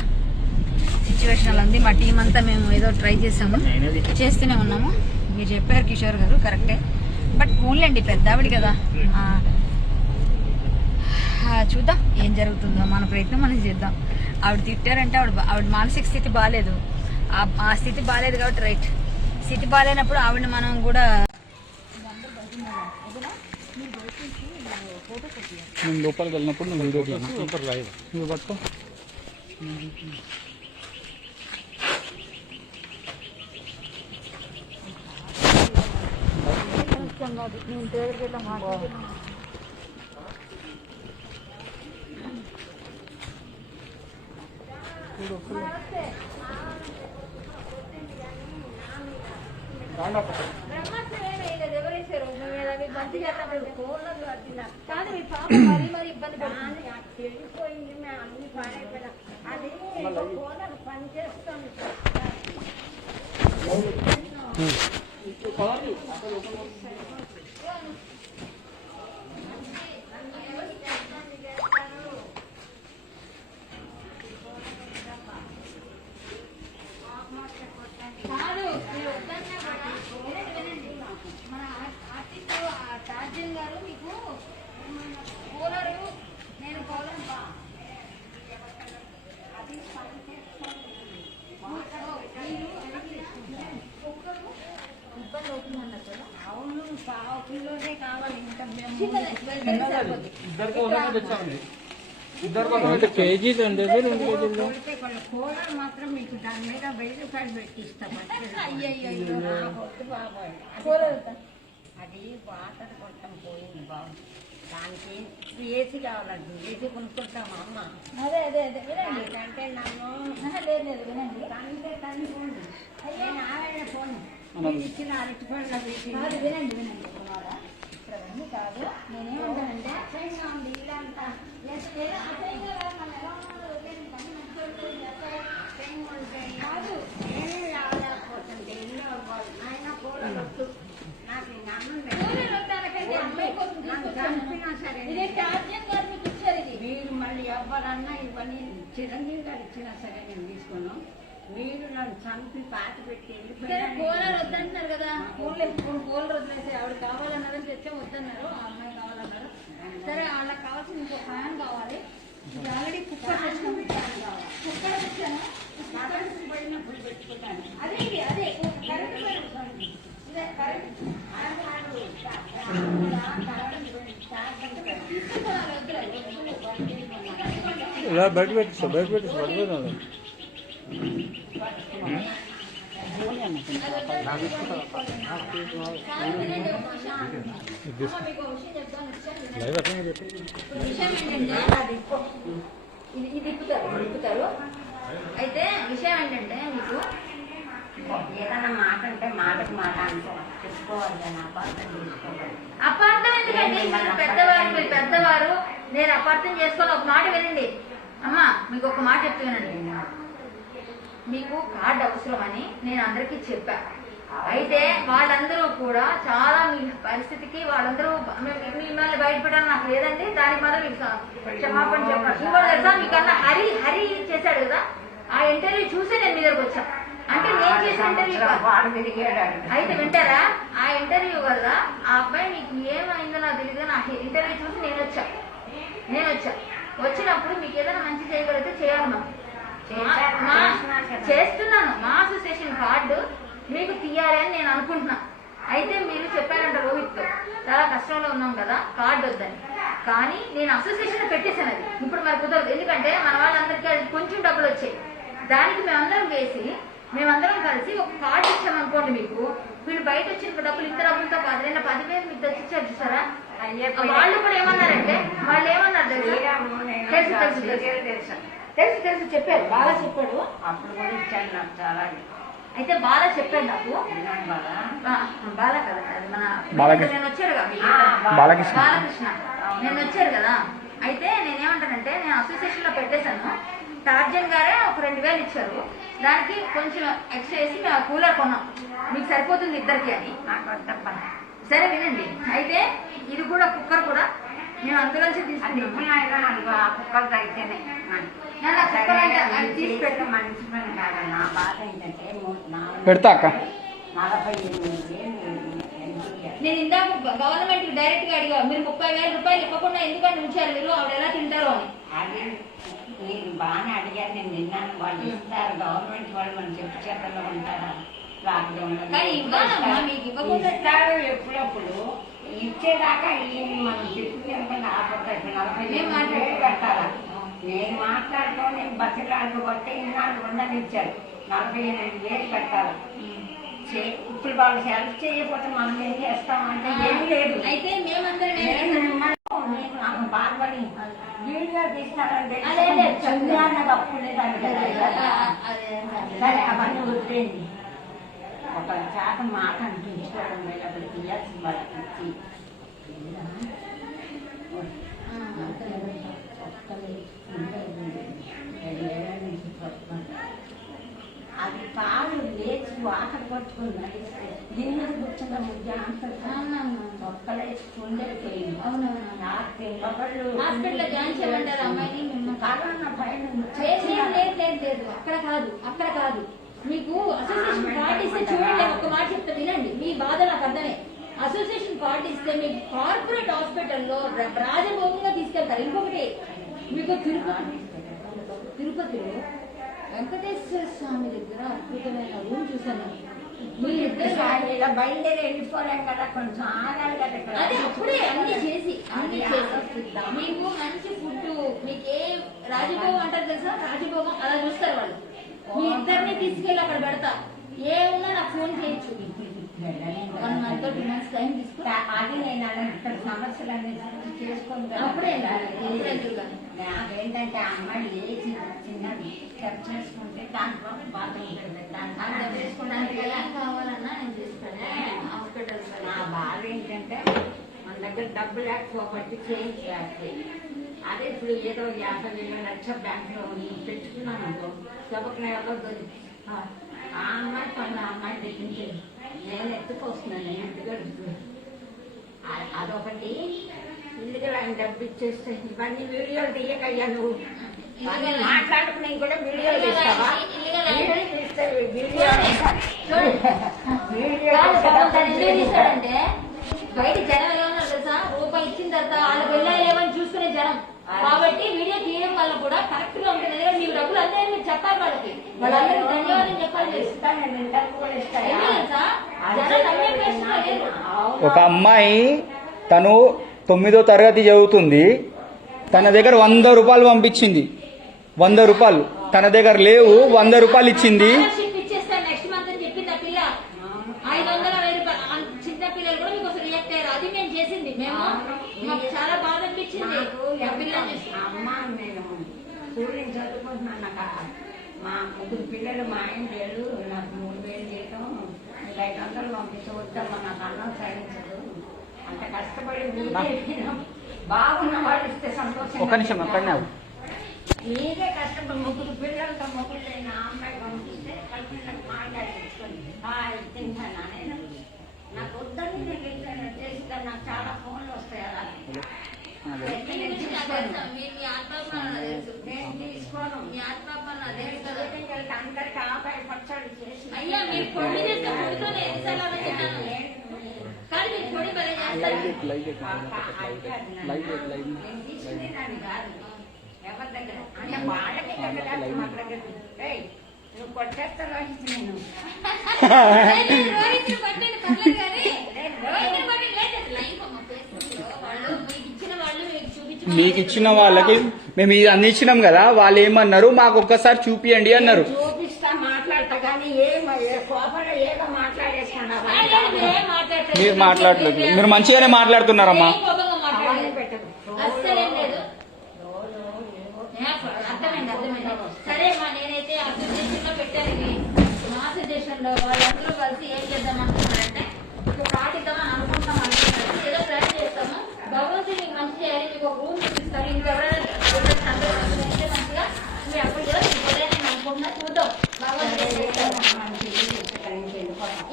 సిచ్యువేషన్ అలా ఉంది. మా టీం అంతా మేము ఏదో ట్రై చేసాము, చేస్తూనే ఉన్నాము. మీరు చెప్పారు కిషోర్ గారు, కరెక్టే. బట్ ఊళ్ళండి పెద్ద ఆవిడ కదా, చూద్దాం ఏం జరుగుతుందో, మన ప్రయత్నం మనం చేద్దాం. ఆవిడ తిట్టారంటే ఆవిడ మానసిక స్థితి బాగాలేదు, ఆ స్థితి బాగాలేదు కాబట్టి రైట్. స్థితి బాగాలేనప్పుడు ఆవిడని మనం కూడా నేను లోపలికి వెళ్ళినప్పుడు నువ్వు వీడియో నువ్వు పట్టుకో. చెడిపోయింది, మేము అన్ని పాడైపోయినా అది కోడలు పనిచేస్తుంది. మన ఆర్టిస్ట్ టార్జన్ గారు మీకు కూలరు, నేను కూలర్ ఇబ్బంది అవుతుందన్నారు కదా. అవును, పావు కిలోనే కావాలి. ఇంకా మేము కేజీస్ అంటే కూలర్ మాత్రం మీకు దాని మీద 1000 రూపాయలు పెట్టిస్తాం. అది వాటర్ కొట్టం పోయింది బాబు, దానికి ఏసీ కావాలండి. ఏసీ కొనుక్కుంటామా అమ్మ? అదే అంటే నన్ను లేదు వినండి, తండ్రి పోండి, నేను ఆయన పోను ఇచ్చిన అరటిపండ్ల కాదు వినండి కుమారా, ఇక్కడ అన్నీ కాదు. నేనేమంటానంటే అసహ్యంగా ఉంది ఇదంతా. కాదు నేనే రాలేకపోతుంటే ఎన్నో ఆయన కూడలొద్దు, నాకు చంపినా సరే మీరు మళ్ళీ ఎవరన్నా ఇవన్నీ చిరంజీవి గారు ఇచ్చినా సరే నేను తీసుకున్నాను. మీరు నన్ను చంపి పాత పెట్టి కూలర్ వద్దంటున్నారు కదా, కూలర్ వదిలేసి ఆవిడ కావాలన్నారని తెచ్చే వద్దన్నారు, ఆ అమ్మాయి కావాలన్నారు. సరే వాళ్ళకి కావాల్సిన ఇంకో ఫ్యాన్ కావాలి. ఇది ఆల్రెడీ కుక్కర్ వచ్చాను, పడినప్పుడు పెట్టుకుంటాను. అదే కరెంట్ ఇదే కరెంట్ ఇలా బయట పెట్టిస్తా పడిపోయినా ఇది తిప్పుతారు. అయితే విషయం ఏంటంటే, మీకు ఏదన్నా మాట అంటే మాటకు మాట అనుకోవాలి, తెచ్చుకోవాలి కానీ అపార్థం చేసుకోవాలి. అపార్థం ఎందుకండి? మీరు పెద్దవారు, నేను అపార్థం చేసుకొని ఒక మాట వినండి అమ్మా, మీకు ఒక మాట చెప్తూ వినండి. మీకు కార్డు అవసరమని నేను అందరికీ చెప్పా. అయితే వాళ్ళందరూ కూడా చాలా మీ పరిస్థితికి వాళ్ళందరూ మిమ్మల్ని బయటపెట్టాలని నాకు లేదండి, దానికి మాత్రం మీకు క్షమాపణ చెప్పాలి. ఇంకోటి తెలుసా, మీకన్నా హరి చేశాడు కదా, ఆ ఇంటర్వ్యూ చూసి నేను మీ దగ్గరకు వచ్చా. అంటే నేను చేసిన ఇంటర్వ్యూ అయితే వింటారా? ఆ ఇంటర్వ్యూ వల్ల ఆ అబ్బాయి మీకు ఏమైందో నాకు తెలియదు, నా ఇంటర్వ్యూ చూసి నేను వచ్చా. వచ్చినప్పుడు మీకు ఏదైనా మంచి చేయగలిగితే చేయాలి. చేస్తున్నాను. మా అసోసియేషన్ కార్డు మీకు తీయాలి అని నేను అనుకుంటున్నా. అయితే మీరు చెప్పారంట రోహిత్, చాలా కష్టంలో ఉన్నాం కదా కార్డు వద్దని. కానీ నేను అసోసియేషన్ పెట్టేశాను. అది ఇప్పుడు మరి కుదరదు, ఎందుకంటే మన వాళ్ళందరికీ అది కొంచెం డబ్బులు వచ్చాయి. దానికి మేమందరం కలిసి ఒక కార్డు ఇచ్చామనుకోండి, మీకు వీళ్ళు బయట వచ్చిన డబ్బులు ఇంత డబ్బులతో కాదు, నేను 10,000 మీకు తెచ్చిచ్చారు చూసారా. వాళ్ళు కూడా ఏమన్నారంటే, వాళ్ళు ఏమన్నారు తెలుసు చెప్పారు, బాగా చెప్పాడు. అప్పుడు కూడా ఇచ్చాడు నాకు చాలా. అయితే బాగా చెప్పాడు నాకు. బాలా కదా, అది మన బాలకృష్ణ. నేను వచ్చాడు కదా బాలకృష్ణ. నేను వచ్చారు కదా. అయితే నేనేమంటానంటే, నేను అసోసియేషన్ లో పెట్టేశాను. టార్జన్ గారే ఒక 2,000 ఇచ్చారు. దానికి కొంచెం ఎక్స్ట్రా వేసి మేము కూలర్ కొన్నాం, మీకు సరిపోతుంది ఇద్దరికి అని. నాకు తప్ప సరే వినండి. అయితే ఇది కూడా కుక్కర్ కూడా మేము అందులోంచి తీసుకున్నాం. ఆ కుక్కలు తగ్గితేనే తీసి పెట్టిన మనిషి పని కాదు. నా బాధ ఏంటంటే పెడతా అక్క. 48,000 నేను ఇందాక గవర్నమెంట్ డైరెక్ట్ గా అడిగా, మీరు 30,000 రూపాయలు ఇవ్వకుండా ఎందుకని ఉంచారు మీరు, ఆవిడ ఎలా తింటారు అని. అది నేను బాగానే అడిగాను, నేను విన్నాను. వాళ్ళు ఇస్తారు, గవర్నమెంట్ వాళ్ళు మనం చెప్పు చేతల్లో ఉంటారా. లాక్డౌన్ మీకు ఇవ్వకుండా ఇస్తారు ఎప్పుడప్పుడు. ఇచ్చేదాకా మనం చెప్పుకుని ఆపడతాయి. 45,000 కట్టాలా. నేను మాట్లాడుతూ నేను బస్సులాడు కొట్టి ఇన్నాళ్ళు ఉండనిచ్చారు. 48,000 కట్టాలి. ఇప్పుడు వాళ్ళు హెల్ప్ చేయకపోతే మనం ఏం చేస్తామంటే ఏమీ లేదు. అయితే మేమందరం నాకు బాధపడి వీడియో తీస్తానంటే చంద్రాన్న తప్పు లేదండి కదా. సరే అవన్నీ వద్దేండి. ఒక చేత మాట అనిపించుకోవడం అప్పుడు తీయాల్సిన వాళ్ళకి ఇచ్చి అది పాలు లేచి వాటర్ కొట్టుకుని గిన్నె కూర్చున్న ముద్ద ఒక్కలేసి ఉండేపోయింది. హాస్పిటల్లో జాయిన్ చేయమంటారు అమ్మాయిని. కరోనా పైన లేదు అక్కడ కాదు. మీకు అసోసియేషన్ కార్డు ఇస్తే చూడండి, ఒక మాట చెప్తే వినండి, మీ బాధ నాకు అర్థమే. అసోసియేషన్ కార్డు ఇస్తే మీకు కార్పొరేట్ హాస్పిటల్లో రాజభోగంగా తీసుకెళ్తారు. ఇంకొకటి, మీకు తిరుపతిలో వెంకటేశ్వర స్వామి దగ్గర అద్భుతమైన రూమ్ చూసాను. ఇలా బయలుదేరి వెళ్ళిపోలేం కదా, కొంచెం ఆగాలి కదా. అదే అప్పుడే అన్ని చేసి మీకు మంచి ఫుడ్, మీకు ఏ రాజభోగం అంటారు తెలుసా, రాజభోగం అలా చూస్తారు వాళ్ళు. మీ ఇద్దరిని తీసుకెళ్ళి అక్కడ పెడతా, ఏమన్నా నాకు ఫోన్ చేయొచ్చు. 1 month 2 months టైం తీసుకుంటా. అది నేను ఇక్కడ సమస్యలన్నీ చేసుకుంటా. అప్పుడే నాకేంటంటే అమ్మాయి లేచి చిన్నది ఖర్చు చేసుకుంటే దాంట్లో బాధ ఉంటుంది. దాంట్లో చేసుకోవడానికి ఏం కావాలన్నా నేను తీసుకెళ్ళి హాస్పిటల్. నా బాధ ఏంటంటే మన దగ్గర డబ్బు లేకపోబట్టి చేయించాలి. అదే ఇప్పుడు ఏదో 50,000 లక్షల బ్యాంకులో పెట్టుకున్నాను అనుకో, సభకు ఎవరో దొరికి ఆ అమ్మాయి పనులు ఆ అమ్మాయి తెప్పించేది, నేను ఎత్తుకొస్తున్నాను. నేను ఇంటికి అదొకటి. ఇల్లుగా ఆయన డబ్బు ఇచ్చేస్తే ఇవన్నీ వీడియోలు తీయకయ్యా, నువ్వు మాట్లాడుకుని కూడా వీడియోలు తీస్తావా? తీస్తాడంటే బయట జనం ఎలా ఉన్నారు తెలుసా, రూపాయి ఇచ్చిన తర్వాత వాళ్ళ వెళ్ళాలి ఏమని చూసుకునే జనం. కాబట్టి వీడియో తీయడం వల్ల కూడా కరెక్ట్ గా ఉంటుంది. మీకు డబ్బులు అంతే మీరు చెప్పాలి వాళ్ళకి, వాళ్ళందరికీ ధన్యవాదం చెప్పాలి. ఒక అమ్మాయి తను 9వ తరగతి చదువుతుంది, తన దగ్గర 100 రూపాయలు పంపించింది. 100 రూపాయలు తన దగ్గర లేవు, 100 రూపాయలు ఇచ్చింది. ఇచ్చేస్తాను నెక్స్ట్ మంత్ అని చెప్పింది ఆ పిల్ల. 500 రూపాయలు చిన్న పిల్లలు కూడా మీకు రియాక్ట్ అయ్యారు. అది మేము చేసింది. మాకు చాలా బాధ అనిపించింది. అమ్మ నేను స్కూలింగ్ చదువుకుంటున్నాను. నాకు మా 3 పిల్లలు, మా ఆయన లేరు. నాకు 3,000 చేయటం 500 పంపిస్తూ వద్దామా, నాకు అన్నం సాధించదు. అంత కష్టపడి బాగున్న వాళ్ళు ఇస్తే సంతోషం. ఒక నిమిషం అక్కడనే మీరే కష్టపడి 3 పిల్లలతో మొగుళ్ళైన అమ్మాయి పంపిస్తే పిల్లలకు మాట్లాడించుకొని తింటాను. నేను నాకు వద్దని నేను చేస్తాను. నాకు చాలా ఫోన్లు వస్తాయి. అలా నేను తీసుకోను. అందరికి ఆదాయ పచ్చడి చేసి అయ్యా మీరు పొడి చేస్తే పొడితోనే కానీ మీరు పొడి బలే ఎవరి దగ్గర అంటే వాళ్ళకి దగ్గర మన దగ్గర నువ్వు కొట్టేస్తా రోహిత్. నేను రోహిత్ పట్టండి పర్లేదు కానీ రోహిత్ పట్టండి లేదు లైఫ్ మీకు ఇచ్చిన వాళ్ళకి మేము ఇది అన్ని ఇచ్చినాం కదా, వాళ్ళు ఏమన్నారు, మాకు ఒక్కసారి చూపియండి అన్నారు. చూపిస్తా మాట్లాడతా కానీ కోపంలో ఏదో మాట్లాడేసుకున్నా మీరు మాట్లాడలేదు, మీరు మంచిగానే మాట్లాడుతున్నారమ్మా. అస్సలేం లేదు. అర్థమైంది. సరే అమ్మా, నేనైతే ఆ సజెషన్ లో పెట్టాను. ఇది మా సజెషన్ లో వాళ్ళందరూ కలిసి ఏం చేద్దాం అనుకుంటున్నారంటే ఒక పాటిద్దామని అనుకుంటున్నారు. ఏదో ప్లాన్ చేస్తాము. భగవంతుడు మీకు మంచి చేయాలి, మీకు ఒక రూమ్ చూపిస్తారు. ఇంకెవరైనా మంచిగా మీరు అప్పుడు కూడా నేను అనుకుంటున్నా. చూద్దాం భగవంతుడు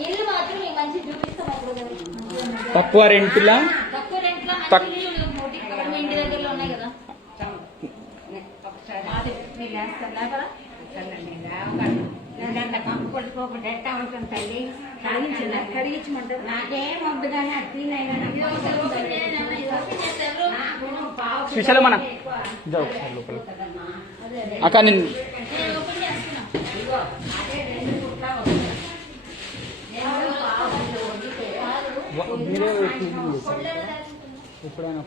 ఇల్లు మాత్రం మీకు మంచి చూపిస్తాం. అప్పుడు తక్కువ రెంట్లా తక్కువ రెంట్లో మంచి ఇల్లు మీ ఇంటి దగ్గరలో ఉన్నాయి కదా. కంపు కొట్టుకోకుండా ఎట్టా ఉంటుంది తల్లి. కడిగించమంటారు నాకేం వద్దు కానీ అది తినైనా శ్రీశైలమన్న అక్క నేను ఎప్పుడైనా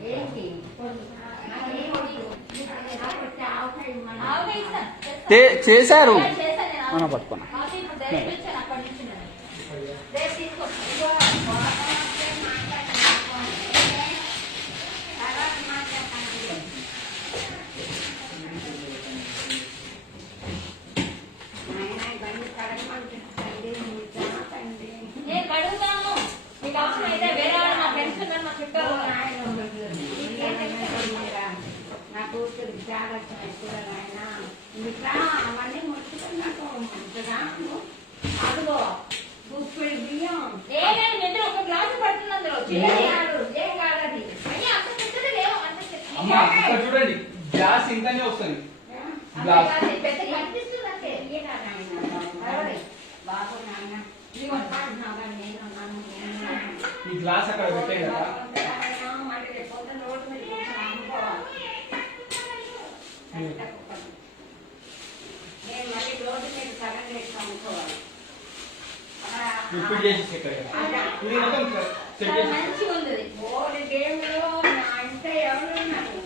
చేశారు మన పట్టుకున్నా. నేను కడుగుతాను, మీకు అవసరం అయితే వేరే వాళ్ళు మా ఫ్రెండ్స్ ఉన్నారు, మా చుట్టాలు నా కూతురు జాగ్రత్త ఆయన ఇంకా అవన్నీ ముట్టుకున్నాకు అదిగో గుప్పిడి బియ్యం నిద్ర ఒక గ్లాసు పడుతుంది అందులో. ఏం కాదది అంత పెద్దది లేవు, అంత చూడండి గ్లాస్ ఇంకానే వస్తుంది. పెద్ద కనిపిస్తుంది అంతే. బాబు నాన్న నేను ఈ గ్లాస్ అక్కడ పెట్టే కదా. మళ్ళీ రేపు పొద్దున్న రోడ్డు మీద అమ్ముకోవాలి. నేను మళ్ళీ రోడ్డు మీద సగం చేసి అమ్ముకోవాలి. ఇప్పుడు చేసి ఇది మొత్తం సెట్ చేసి మంచిగా ఉంది. ఓడి దేవుడు నా ఇంట ఎవరున్నారు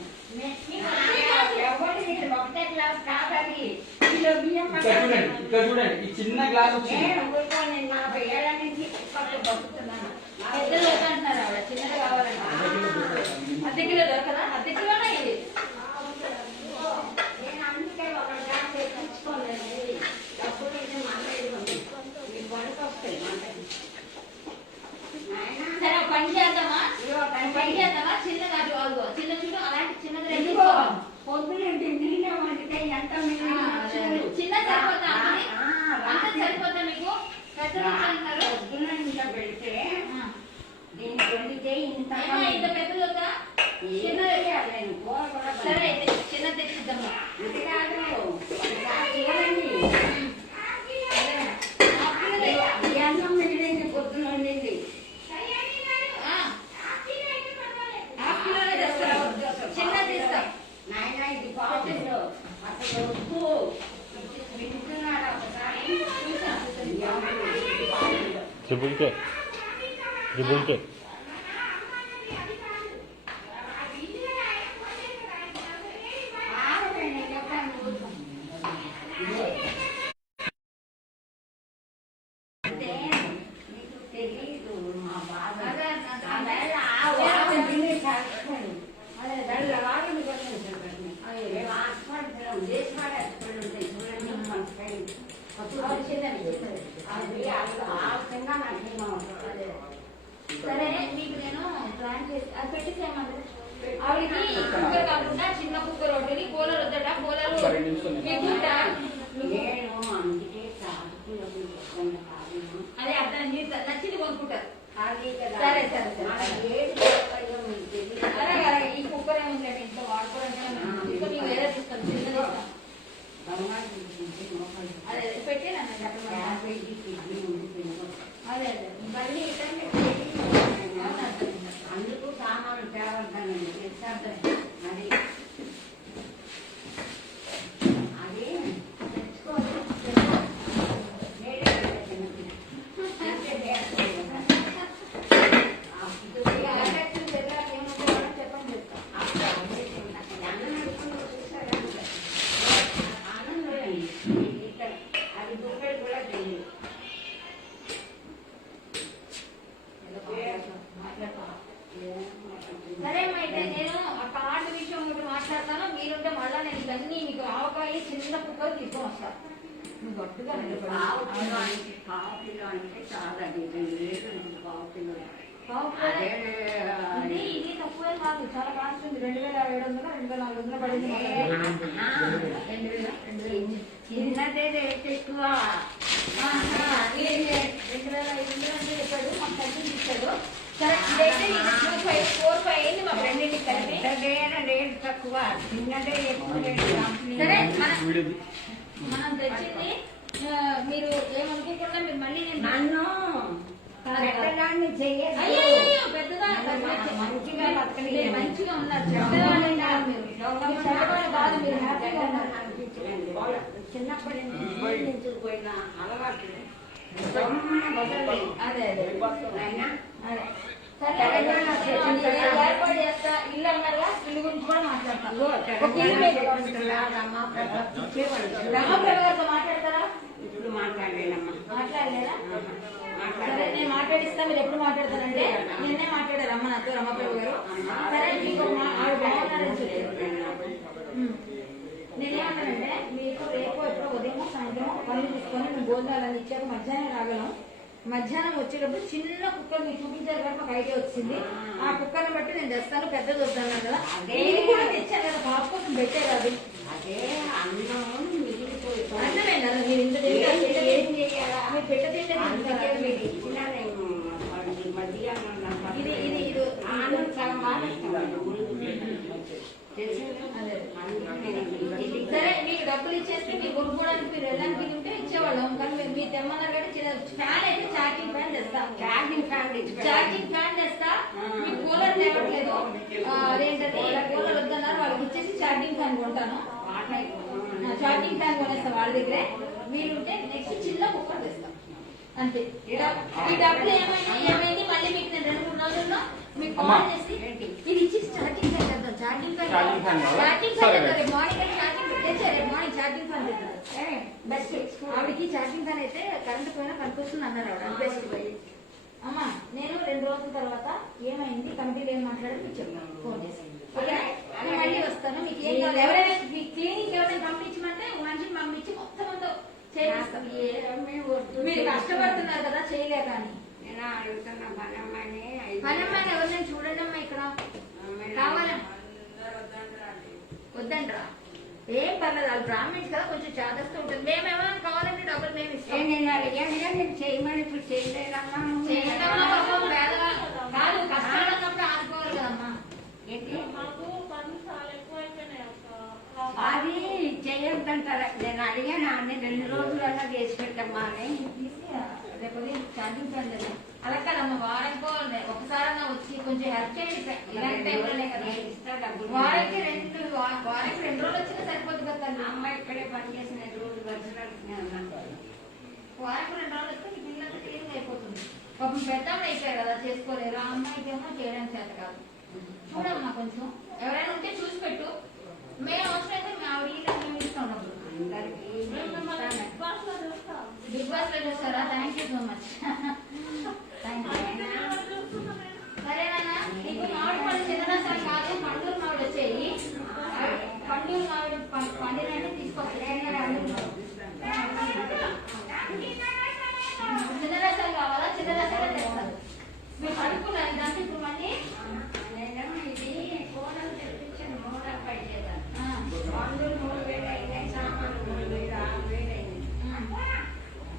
ఎవరు ఒకటే క్లాస్ కాదది. కిలో బియ్యం ఇక్కడ చూడండి ఈ చిన్న గ్లాస్ వచ్చింది. నేను ఊరుకో, నేను 40 ఏళ్ల నుంచి కుక్కర్లో బతుకుతున్నాను. పెద్దది వద్దంటున్నారు ఆవిడ, చిన్నది కావాలంటే. అద్దె కిలో దొరకదా? అద్దె కిలోనా ఇది? నేను అందుకే ఒక గ్లాస్ తెచ్చుకోలేదు. డబ్బులు ఇది మాట్లాడుకోండి, మీకు వరకు వస్తాయి మాట్లాడి. సరే ఒక పని చేద్దామా, చిన్నది అటు వాళ్ళు చిన్న చుట్టూ అలాంటి చిన్నది రెండు తీసుకోవాలి. పొద్దునంటే నీళ్ళ వండితే ఎంత చిన్న సరిపోతా అంత సరిపోతా మీకు? పెద్దది అంటారు పొద్దున ఇంత పెడితే దీనికి వండితే ఇంత ఇంత పెద్దది వద్దా? చిన్నది సరే అయితే చిన్నది తెచ్చిద్దాము. ఇది కాదు చూడండి, ఈ అన్నం మిగిలింది పొద్దున వండింది. చిన్నది ఇస్తాం. నాయన ఇది బాగుందో అసలు వద్దు వింటున్నారా ఒకసారి ట్రిపుల్కే తెలీదు మా బాధ. సరే మీకు నేను ప్లాన్ చేసి అది పెట్టేసేయమంటారు. ఆవిడకి కుక్కర్ కాకుండా చిన్న కుక్కర్ ఒకటి, కూలర్ వద్దట. కూలర్ మీకు అదే అర్థం నచ్చింది కొనుక్కుంటారు. సరే సరే సరే అలాగే ఈ కుక్కర్ ఏముందండి ఇంట్లో వాడుకోవడానికి ఇంకా మీకు వేరే తీస్తాం, చిన్నది ఇస్తాం. అదే పెట్టేనండి అదే అదే మళ్ళీ అందుకు సామాన్లు తేవద్దానండి తెచ్చేద్దాం. అది అది తెచ్చుకోవాలి. చెప్పండి పావు కిలో అంటే చాలా 2,000 పావు కిలో. అదే ఇది తక్కువే కాదు, చాలా కాస్ట్ ఉంది. 2,700 2,400 పడింది. చిన్నదే రేట్ ఎక్కువ. 2,500 అంటే చెప్పాడు, మాకు తగ్గించి ఇచ్చాడు. సరే ఇదైతే 4-5 అయింది మా ఫ్రెండ్ ఇంటికి కలిపి. రేట్ తక్కువ, చిన్నదే ఎక్కువ రేట్. సరే మనం తెచ్చింది మీరు ఏమనుకోకుండా మీరు మళ్ళీ నన్ను పెట్టడాన్ని చెయ్యదు. అయ్యో పెద్దగా మంచిగా బతకని మంచిగా ఉన్నారు. చెడ్డవాళ్ళని కాదు మీరు, చెడ్డవాళ్ళు కాదు, మీరు హ్యాపీగా ఉన్నారు. చిన్నప్పటి నుంచి పోయిన అలవాటు అదే అదే సరే ఏర్పాటు చేస్తా. ఇల్లు అన్నారుగా, ఇల్లు గురించి కూడా మాట్లాడతాం. రమాప్రభు మాట్లాడతారా? ఇప్పుడు మాట్లాడలేనమ్మా. మాట్లాడలేదా? సరే నేను మాట్లాడిస్తా. మీరు ఎప్పుడు మాట్లాడతారంటే నిన్నే మాట్లాడారు అమ్మ నాతో, రమాప్రభు గారు. సరే మీకు ఆవిడ బాగున్నారని చెప్పారు. నేనేమన్నానంటే మీకు రేపు ఎప్పుడో ఉదయం సాయంత్రం పనులు తీసుకొని మేము భోజనాలన్నీ ఇచ్చాక మధ్యాహ్నం రాగలం. మధ్యాహ్నం వచ్చేటప్పుడు చిన్న కుక్కర్ మీరు చూపించారు కదా, మాకు ఐడియా వచ్చింది. ఆ కుక్కర్ని బట్టి నేను తెస్తాను, పెద్దది వస్తాను కదా. నేను కూడా తెచ్చాను కదా, పాప కోసం పెట్టారు. అది అదే అన్నం మిగిలిపోయి అన్నమే కదా, మీరు ఇంత తింటారు, మీరు పెట్ట తింటే మీరు ఇచ్చినా నేను మధ్యాహ్నం ఇది ఇది ఇది ఆనందం చాలా బాగా ఇష్టం. సరే మీకు డబ్బులు ఇచ్చేస్తే మీరు కొనుక్కోవడానికి మీరు వెళ్ళడానికి ఉంటే ఇచ్చేవాళ్ళం. కానీ మీరు తెమ్మన్నారు కాబట్టి చిన్న ఫ్యాన్ అయితే చార్జింగ్ ఫ్యాన్ తెస్తా. చార్జింగ్ ఫ్యాన్ తెస్తా. మీకు కూలర్ తేవట్లేదు, అదేంటది కూలర్ వద్దన్నారు, వాళ్ళకి ఇచ్చేసి చార్జింగ్ ఫ్యాన్ కొంటాను. చార్జింగ్ ఫ్యాన్ కొనేస్తా వాళ్ళ దగ్గరే. మీరుంటే నెక్స్ట్ చిన్న కుక్కర్ తెస్తాం అంతే. ఈ డబ్బులు ఏమైంది మళ్ళీ మీకు నేను 2-3 రోజుల్లో మీకు కాల్ చేసి ఇది ఇచ్చేసి చార్జింగ్ ఫ్యాన్ చేద్దాం. చార్జింగ్ ఫ్యాన్ మార్నింగ్ చార్జింగ్ తెచ్చారు. రేపు మార్నింగ్ చార్జింగ్ ఫ్యాన్ తెచ్చారు. బెస్ట్ ఆవిడకి చార్జింగ్ ఫ్యాన్ అయితే కరెంట్ పోయినా కనిపిస్తుంది అన్నారు ఆవిడ. బెస్ట్ అమ్మా నేను 2 రోజుల తర్వాత ఏమైంది కమిటీలో ఏం మాట్లాడాలి మీకు చెప్తాను ఫోన్ చేసి. ఓకే మళ్ళీ వస్తాను. మీకు ఏం కావాలి, ఎవరైనా మీ క్లీనింగ్ ఎవరైనా పంపించమంటే మనిషిని పంపించి మొత్తం అంతా చేపిస్తాం. మీరు కష్టపడుతున్నారు కదా చేయలేక అని. నేను అడుగుతున్న పనమ్మని పనమ్మాయిని ఎవరినైనా చూడండి అమ్మా, ఇక్కడ కావాలా వద్దండ్రా ఏం పర్లేదు. వాళ్ళు బ్రాహ్మిన్స్ కదా, కొంచెం చాదస్తూ ఉంటుంది. మేమేమో కావాలంటే డబ్బులు మేము ఇస్తాం. నేను అడిగాను నేను చేయమని ఇప్పుడు చేయలేదమ్మా. కాదు కష్టాలన్నప్పుడు ఆదుకోవాలి కదమ్మా. ఏంటి అది చేయొద్దంటారా? నేను అడిగాను అన్ని 2 రోజులన్నా చేసి పెట్టమ్మా అని. రేపు ఛార్జింగ్ ఫ్యాన్ లేదా అలా కదమ్మా, వారానికో ఒకసారన్నా వచ్చి కొంచెం హెల్ప్ చేయండి. ఇలాంటి టైంలోనే కదా వారానికి 2 రోజులు వచ్చినా సరిపోతుంది కదా. అమ్మ ఇక్కడే పనిచేసిన రోజు వారానికి 2 రోజులు వస్తే మీకు ఇల్లంతా క్లీన్ అయిపోతుంది. పాపం పెద్దమ్మ అయిపోయారు కదా, చేసుకోలేరు. ఆ అమ్మాయికి ఏమో చేయడానికి చేత కాదు. చూడమ్మా కొంచెం ఎవరైనా ఉంటే చూసి పెట్టు. మేము అవసరం అయితే మేము ఇస్తాం డబ్బులు. బిగ్ బాస్ లో చూస్తారా? Thank you so much. సరేనా? నీకు మామిడి పళ్ళు చిన్నసారి కాదు, పండూరు మామిడి వచ్చాయి. పండూరు మామిడి పండినంటే తీసుకొస్తాయి. చిన్న రసాలు కావాలా? చిన్న రసాలు తెస్తారు. మీరు పడుకున్నారు దాంట్లో ఇప్పుడు మళ్ళీ నేను ఇది కోడలు తెప్పించాను 3 రూపాయలు చేద్దాం. 3,000 అయినాయి, సామాన్లు 3,000 6,000 అయినాయి.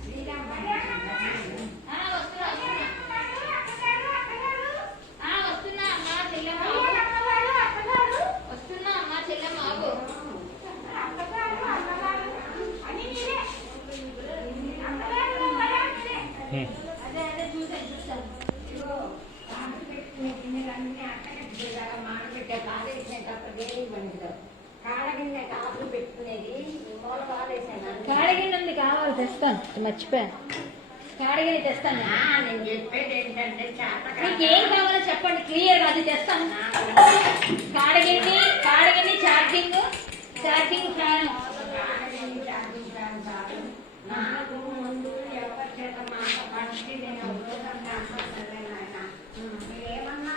శ్రీరామ్ వస్తున్నా అమ్మా చెల్లెమ్మ, వస్తున్నా అమ్మా చెల్లెమ్మ ఆగు. అదే అదే చూసాను. మాడబెట్టే కాలేసాను తప్ప వేరే పనికిరావు. కాడగిన్నె కాపులు పెట్టుకునేది మూల కాలేసాను. కాడగిన్నె ఉంది, కావాలి తెస్తాను. మర్చిపోయాను, కాడగిన్నె తెస్తాను. నేను చెప్పేది ఏంటంటే మీకు ఏం కావాలో చెప్పండి క్లియర్, అది తెస్తాను. కాడగిన్నె ఛార్జింగ్ ఫ్యాన్. నాకు ముందు ఎవరి చేత మాట పడితే నేను ఏమన్నా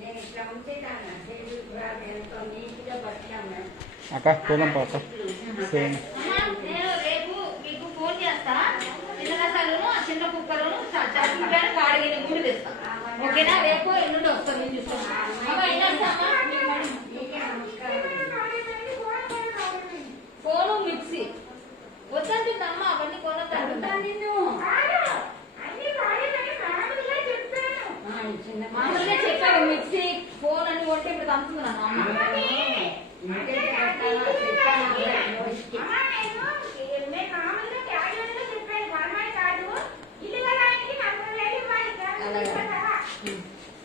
నేను ఇట్లా ఉంచేదాన్ని ఎంతో నీట్గా పట్టాను. అక్క పోదాం పాప సేమ్ అమ్మా, నేను రేపు మీకు ఫోన్ చేస్తా. చిన్న రసాలను చిన్న కుక్కలను చదువుతాను కాడిగిన గుడి తెస్తా. ఓకేనా? రేపు ఎల్లుండి వస్తాను. నేను చూస్తాను. అమ్మా, ఏం చేస్తామా? ఫోను మిక్సీ వద్దంటుందమ్మా, అవన్నీ కొనొద్దంటుందా? మామూలుగా చెప్పావు మిక్సీ ఫోన్ అని కొట్టి ఇప్పుడు తంతున్నాను అమ్మ.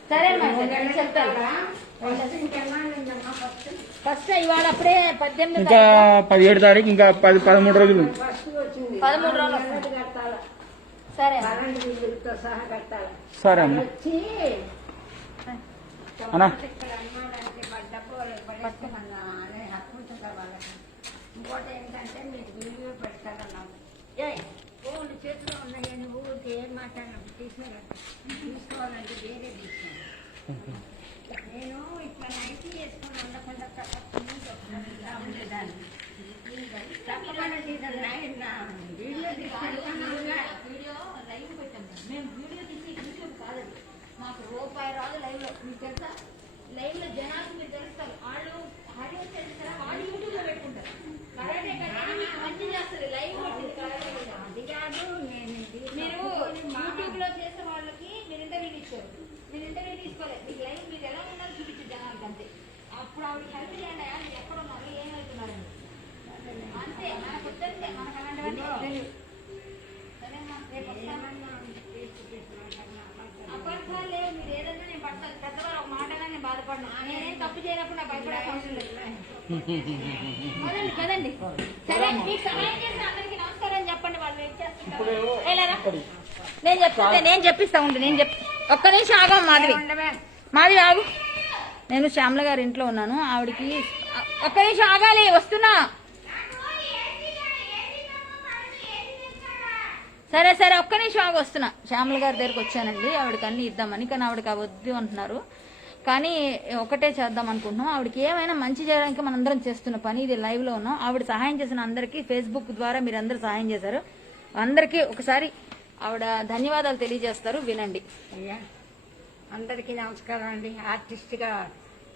సరే అమ్మా, చెప్తాను. ఫస్ట్ ఇవాళ అప్పుడే 18 ఇంకా 17 తారీఖు ఇంకా 13 రోజులు 13 రోజులు. సరే సహా కట్టాలి. సరే అమ్మ వచ్చి అన్నా ఇక్కడ అన్నాడంటే డబ్బు పట్టుకున్నా అనే హక్కు ఉంటుంది వాళ్ళకి. ఇంకోటి ఏంటంటే మీకు వీడియో పెడతారన్నాడు. ఫోన్ చేతిలో ఉన్నాయి నువ్వు ఏం మాట్లాడినప్పుడు తీసుకోవాలంటే వేరే తీసుకోవాలి. నేను ఇట్లా నైట్ చేసుకుని ఉండకుండా ఇలా ఉండేదాన్ని. తప్పకుండా వీడియో తీసుకుంటాను. వీడియో లైవ్ పెట్టాం. మేము వీడియో తీసి యూట్యూబ్ కాదు, మాకు రూపాయి రాదు లైవ్ లో. మీకు తెలుసా? లైవ్ లో జనాలు మీరు తెలుస్తారు. వాళ్ళు ఆడియన్స్ చేస్తారా, వాళ్ళు యూట్యూబ్ లో పెట్టుకుంటారు. కరాటే కంటే మీకు మంచి చేస్తారు లైవ్ పెట్టింది కరాటే కదా. అది కాదు నేను మీరు యూట్యూబ్ లో చేసే వాళ్ళకి మీరు ఇంటర్వ్యూ ఇచ్చారు. మీరు ఇంటర్వ్యూ తీసుకోలేదు. మీకు లైవ్ మీరు ఎలా ఉన్నారో చూపించు జనాలకి అంతే. అప్పుడు ఆవిడ హెల్ప్ చేయండి. మీరు ఎక్కడ ఉన్నారు, ఏమవుతున్నారని అంతే. మనకు వద్దంటే మనకు అలాంటివన్నీ తెలియదు. సరేమ్మా, రేపు వస్తామన్నా. అబద్ధాలు లేవు. మీరు ఏదన్నా నేను పడతాను. పెద్దవారు ఒక మాటగా నేను బాధపడను. నేనేం తప్పు చేయనప్పుడు నాకు భయపడే అవసరం లేదు. కదండి కదండి. సరే, మీకు సహాయం చేసిన అందరికీ నమస్కారం అని చెప్పండి. వాళ్ళు వెయిట్ చేస్తుంటారు. నేను చెప్పిస్తా ఉండు. ఒక్క నిమిషం ఆగం మాధవి. మాధవి ఆగు. నేను శ్యామల గారి ఇంట్లో ఉన్నాను. ఆవిడకి ఒక్క నిమిషం ఆగాలి, వస్తున్నా. సరే సరే, ఒక్క నిమిషం ఆగి వస్తున్నా. శ్యామల గారి దగ్గరకు వచ్చానండి. ఆవిడకి అన్ని ఇద్దామని, కానీ ఆవిడకి వద్దు అంటున్నారు. కానీ ఒకటే చేద్దాం అనుకుంటున్నాం. ఆవిడకి ఏమైనా మంచి చేయడానికి మనందరం చేస్తున్న పని ఇది. లైవ్ లో ఉన్నాం. ఆవిడ సహాయం చేసిన అందరికీ ఫేస్బుక్ ద్వారా మీరు అందరూ సహాయం చేశారు. అందరికీ ఒకసారి ఆవిడ ధన్యవాదాలు తెలియజేస్తారు, వినండి. అయ్యా అందరికీ నమస్కారం అండి. ఆర్టిస్ట్గా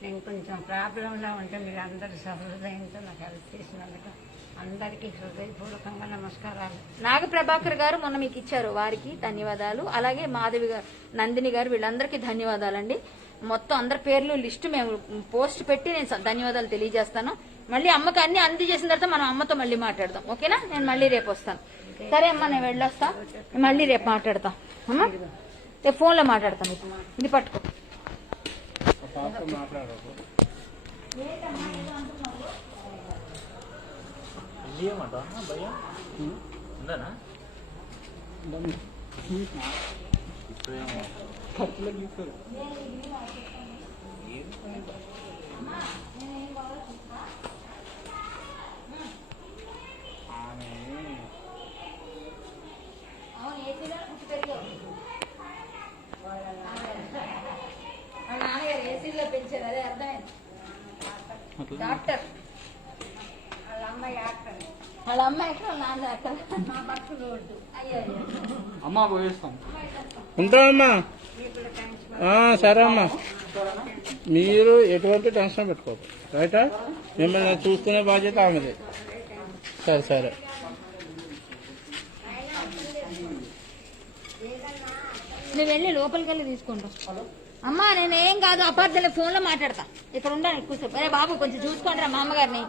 నేను కొంచెం ప్రాబ్లంలో ఉంటే మీరు అందరూ సహృదయంతో నాకు హెల్ప్ చేసినందుకు అందరికీ హృదయపూర్వకంగా నమస్కారాలు. నాగప్రభాకర్ గారు మొన్న మీకు ఇచ్చారు, వారికి ధన్యవాదాలు. అలాగే మాధవి గారు, నందిని గారు, వీళ్ళందరికీ ధన్యవాదాలండి. మొత్తం అందరి పేర్లు లిస్టు మేము పోస్ట్ పెట్టి నేను ధన్యవాదాలు తెలియజేస్తాను. మళ్ళీ అమ్మకి అన్ని అందజేసిన తర్వాత మనం అమ్మతో మళ్ళీ మాట్లాడదాం. ఓకేనా? నేను మళ్ళీ రేపు వస్తాను. సరే అమ్మా, నేను వెళ్ళొస్తా. మళ్ళీ రేపు మాట్లాడతాం. అమ్మా రేపు ఫోన్లో మాట్లాడతాం. ఇది పట్టుకో. ఏమంటా భయ్యా ఉందనా ఇప్పుడేమో ఏసీలో పెంచారు, అదే అర్థమైంది. డాక్టర్ వాళ్ళ అమ్మాయి యాక్టర్, వాళ్ళ అమ్మాయి ఎక్కడ, వాళ్ళ నాన్న ఎక్కడ? మా భర్త రోడ్డు. అయ్యో అమ్మా పోయేస్తాం. ఉంటామమ్మా. సరే అమ్మా, మీరు ఎటువంటి టెన్షన్ పెట్టుకోదు. రైటా? మిమ్మల్ని చూసుకునే బాధ్యత ఆమెది. సరే సరే. నువ్వు వెళ్ళి లోపలికి వెళ్ళి తీసుకుంటాం. అమ్మా నేనేం కాదు, అపార్థం ఫోన్ లో మాట్లాడతా. ఇక్కడ ఉండాలి ఎక్కువసేపు. అరే బాబు కొంచెం చూసుకోండి రా మా అమ్మగారిని.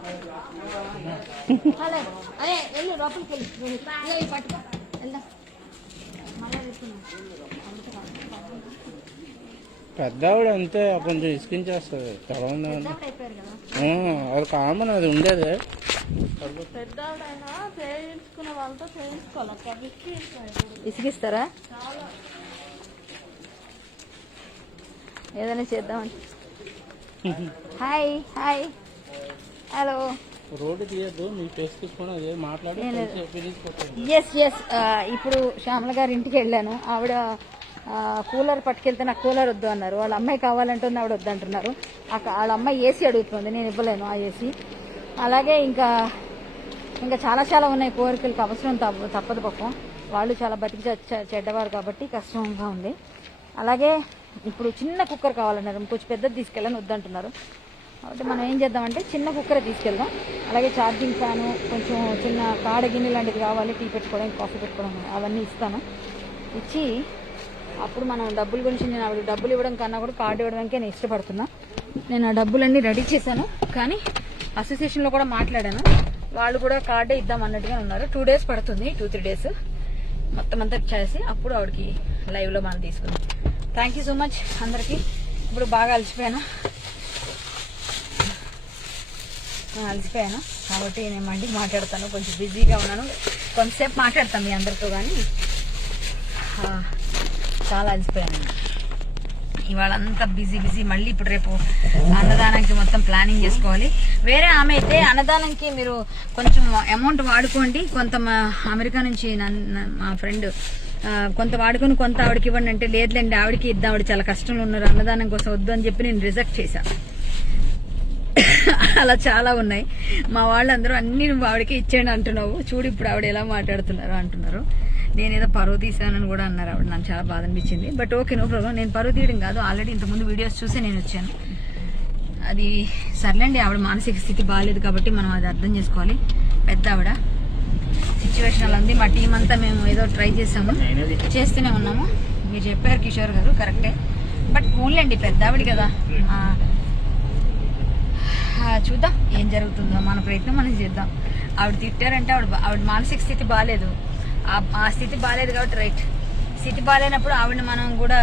అదే వెళ్ళి లోపలికి వెళ్ళి పట్టుకో వెళ్దాం. మళ్ళీ పెద్దవాడు అంతే, కొంచెం ఇసుకించేస్తుంది. చదవండి, అయిపోయారు కదా. అది కామన్, అది ఉండేది. పెద్దవాడైనా చేయించుకునే వాళ్ళతో చేయించుకోవాలి. ఇసిగిస్తారా? ఏదైనా చేద్దామని. Hi hi hello. రోడ్డు తీయద్దు, మీ ఫేస్ తీసుకొని అదే మాట్లాడి ఎస్ ఇప్పుడు శ్యామల గారి ఇంటికి వెళ్ళాను. ఆవిడ కూలర్ పట్టుకెళ్తే నాకు కూలర్ వద్దు అన్నారు. వాళ్ళ అమ్మాయి కావాలంటుంది, ఆవిడ వద్దు అంటున్నారు. వాళ్ళ అమ్మాయి ఏసీ అడుగుతుంది, నేను ఇవ్వలేను ఆ ఏసీ. అలాగే ఇంకా చాలా ఉన్నాయి కోరికలకు, అవసరం తప్పదు పాపం. వాళ్ళు చాలా బతికి చెడ్డవారు కాబట్టి కష్టంగా ఉంది. అలాగే ఇప్పుడు చిన్న కుక్కర్ కావాలన్నారు, కొంచెం పెద్దది తీసుకెళ్ళని వద్దంటున్నారు. కాబట్టి మనం ఏం చేద్దామంటే చిన్న కుక్కరే తీసుకెళ్దాం. అలాగే ఛార్జింగ్ ఫ్యాను, కొంచెం చిన్న కాడ గిన్నె లాంటిది కావాలి, టీ పెట్టుకోవడం, కాఫీ పెట్టుకోవడం, అవన్నీ ఇస్తాను. ఇచ్చి అప్పుడు మనం డబ్బుల గురించి, నేను ఆవిడ డబ్బులు ఇవ్వడం కన్నా కూడా కార్డు ఇవ్వడానికే నేను ఇష్టపడుతున్నా. నేను ఆ డబ్బులన్నీ రెడీ చేశాను, కానీ అసోసియేషన్లో కూడా మాట్లాడాను. వాళ్ళు కూడా కార్డే ఇద్దాం అన్నట్టుగా ఉన్నారు. 2 days పడుతుంది, 2-3 days మొత్తం అంతా చేసి అప్పుడు ఆవిడకి లైవ్లో మనం తీసుకుందాం. థ్యాంక్ యూ సో మచ్ అందరికీ. ఇప్పుడు బాగా అలసిపోయాను కాబట్టి నేను మళ్ళీ మాట్లాడతాను. కొంచెం బిజీగా ఉన్నాను, కొంతసేపు మాట్లాడతాను మీ అందరితో, కానీ చాలా అలసిపోయాను ఇవాళ అంతా బిజీ. మళ్ళీ ఇప్పుడు రేపు అన్నదానానికి మొత్తం ప్లానింగ్ చేసుకోవాలి. వేరే ఆమె అయితే అన్నదానానికి మీరు కొంచెం అమౌంట్ వాడుకోండి, కొంత అమెరికా నుంచి మా ఫ్రెండ్ కొంత వాడుకొని కొంత ఆవిడకి ఇవ్వండి అంటే, లేదులేండి ఆవిడకి ఇద్దాం, ఆవిడ చాలా కష్టంలో ఉన్నారు, అన్నదానం కోసం వద్దు అని చెప్పి నేను రిజెక్ట్ చేశాను. అలా చాలా ఉన్నాయి. మా వాళ్ళందరూ అన్ని నువ్వు ఆవిడకి ఇచ్చేయండి అంటున్నావు, చూడు ఇప్పుడు ఆవిడ ఎలా మాట్లాడుతున్నారు అంటున్నారు. నేనేదో పరువు తీసానని కూడా అన్నారు ఆవిడ. నాకు చాలా బాధ అనిపించింది. But okay, no problem. నేను పరువు తీయడం కాదు, ఆల్రెడీ ఇంతకుముందు వీడియోస్ చూసి నేను వచ్చాను. అది సర్లేండి, ఆవిడ మానసిక స్థితి బాగాలేదు కాబట్టి మనం అది అర్థం చేసుకోవాలి. పెద్ద ఆవిడ సిచ్యువేషన్ అలా ఉంది. మా టీం అంతా మేము ఏదో ట్రై చేసాము, చేస్తూనే ఉన్నాము. మీరు చెప్పారు కిషోర్ గారు, కరెక్టే. బట్ ఊళ్ళండి పెద్ద ఆవిడ కదా, చూద్దాం ఏం జరుగుతుందో, మన ప్రయత్నం మనం చేద్దాం. ఆవిడ తిట్టారంటే ఆవిడ మానసిక స్థితి బాగాలేదు, ఆ స్థితి బాగాలేదు కాబట్టి రైట్. స్థితి బాగాలేనప్పుడు ఆవిడని మనం కూడా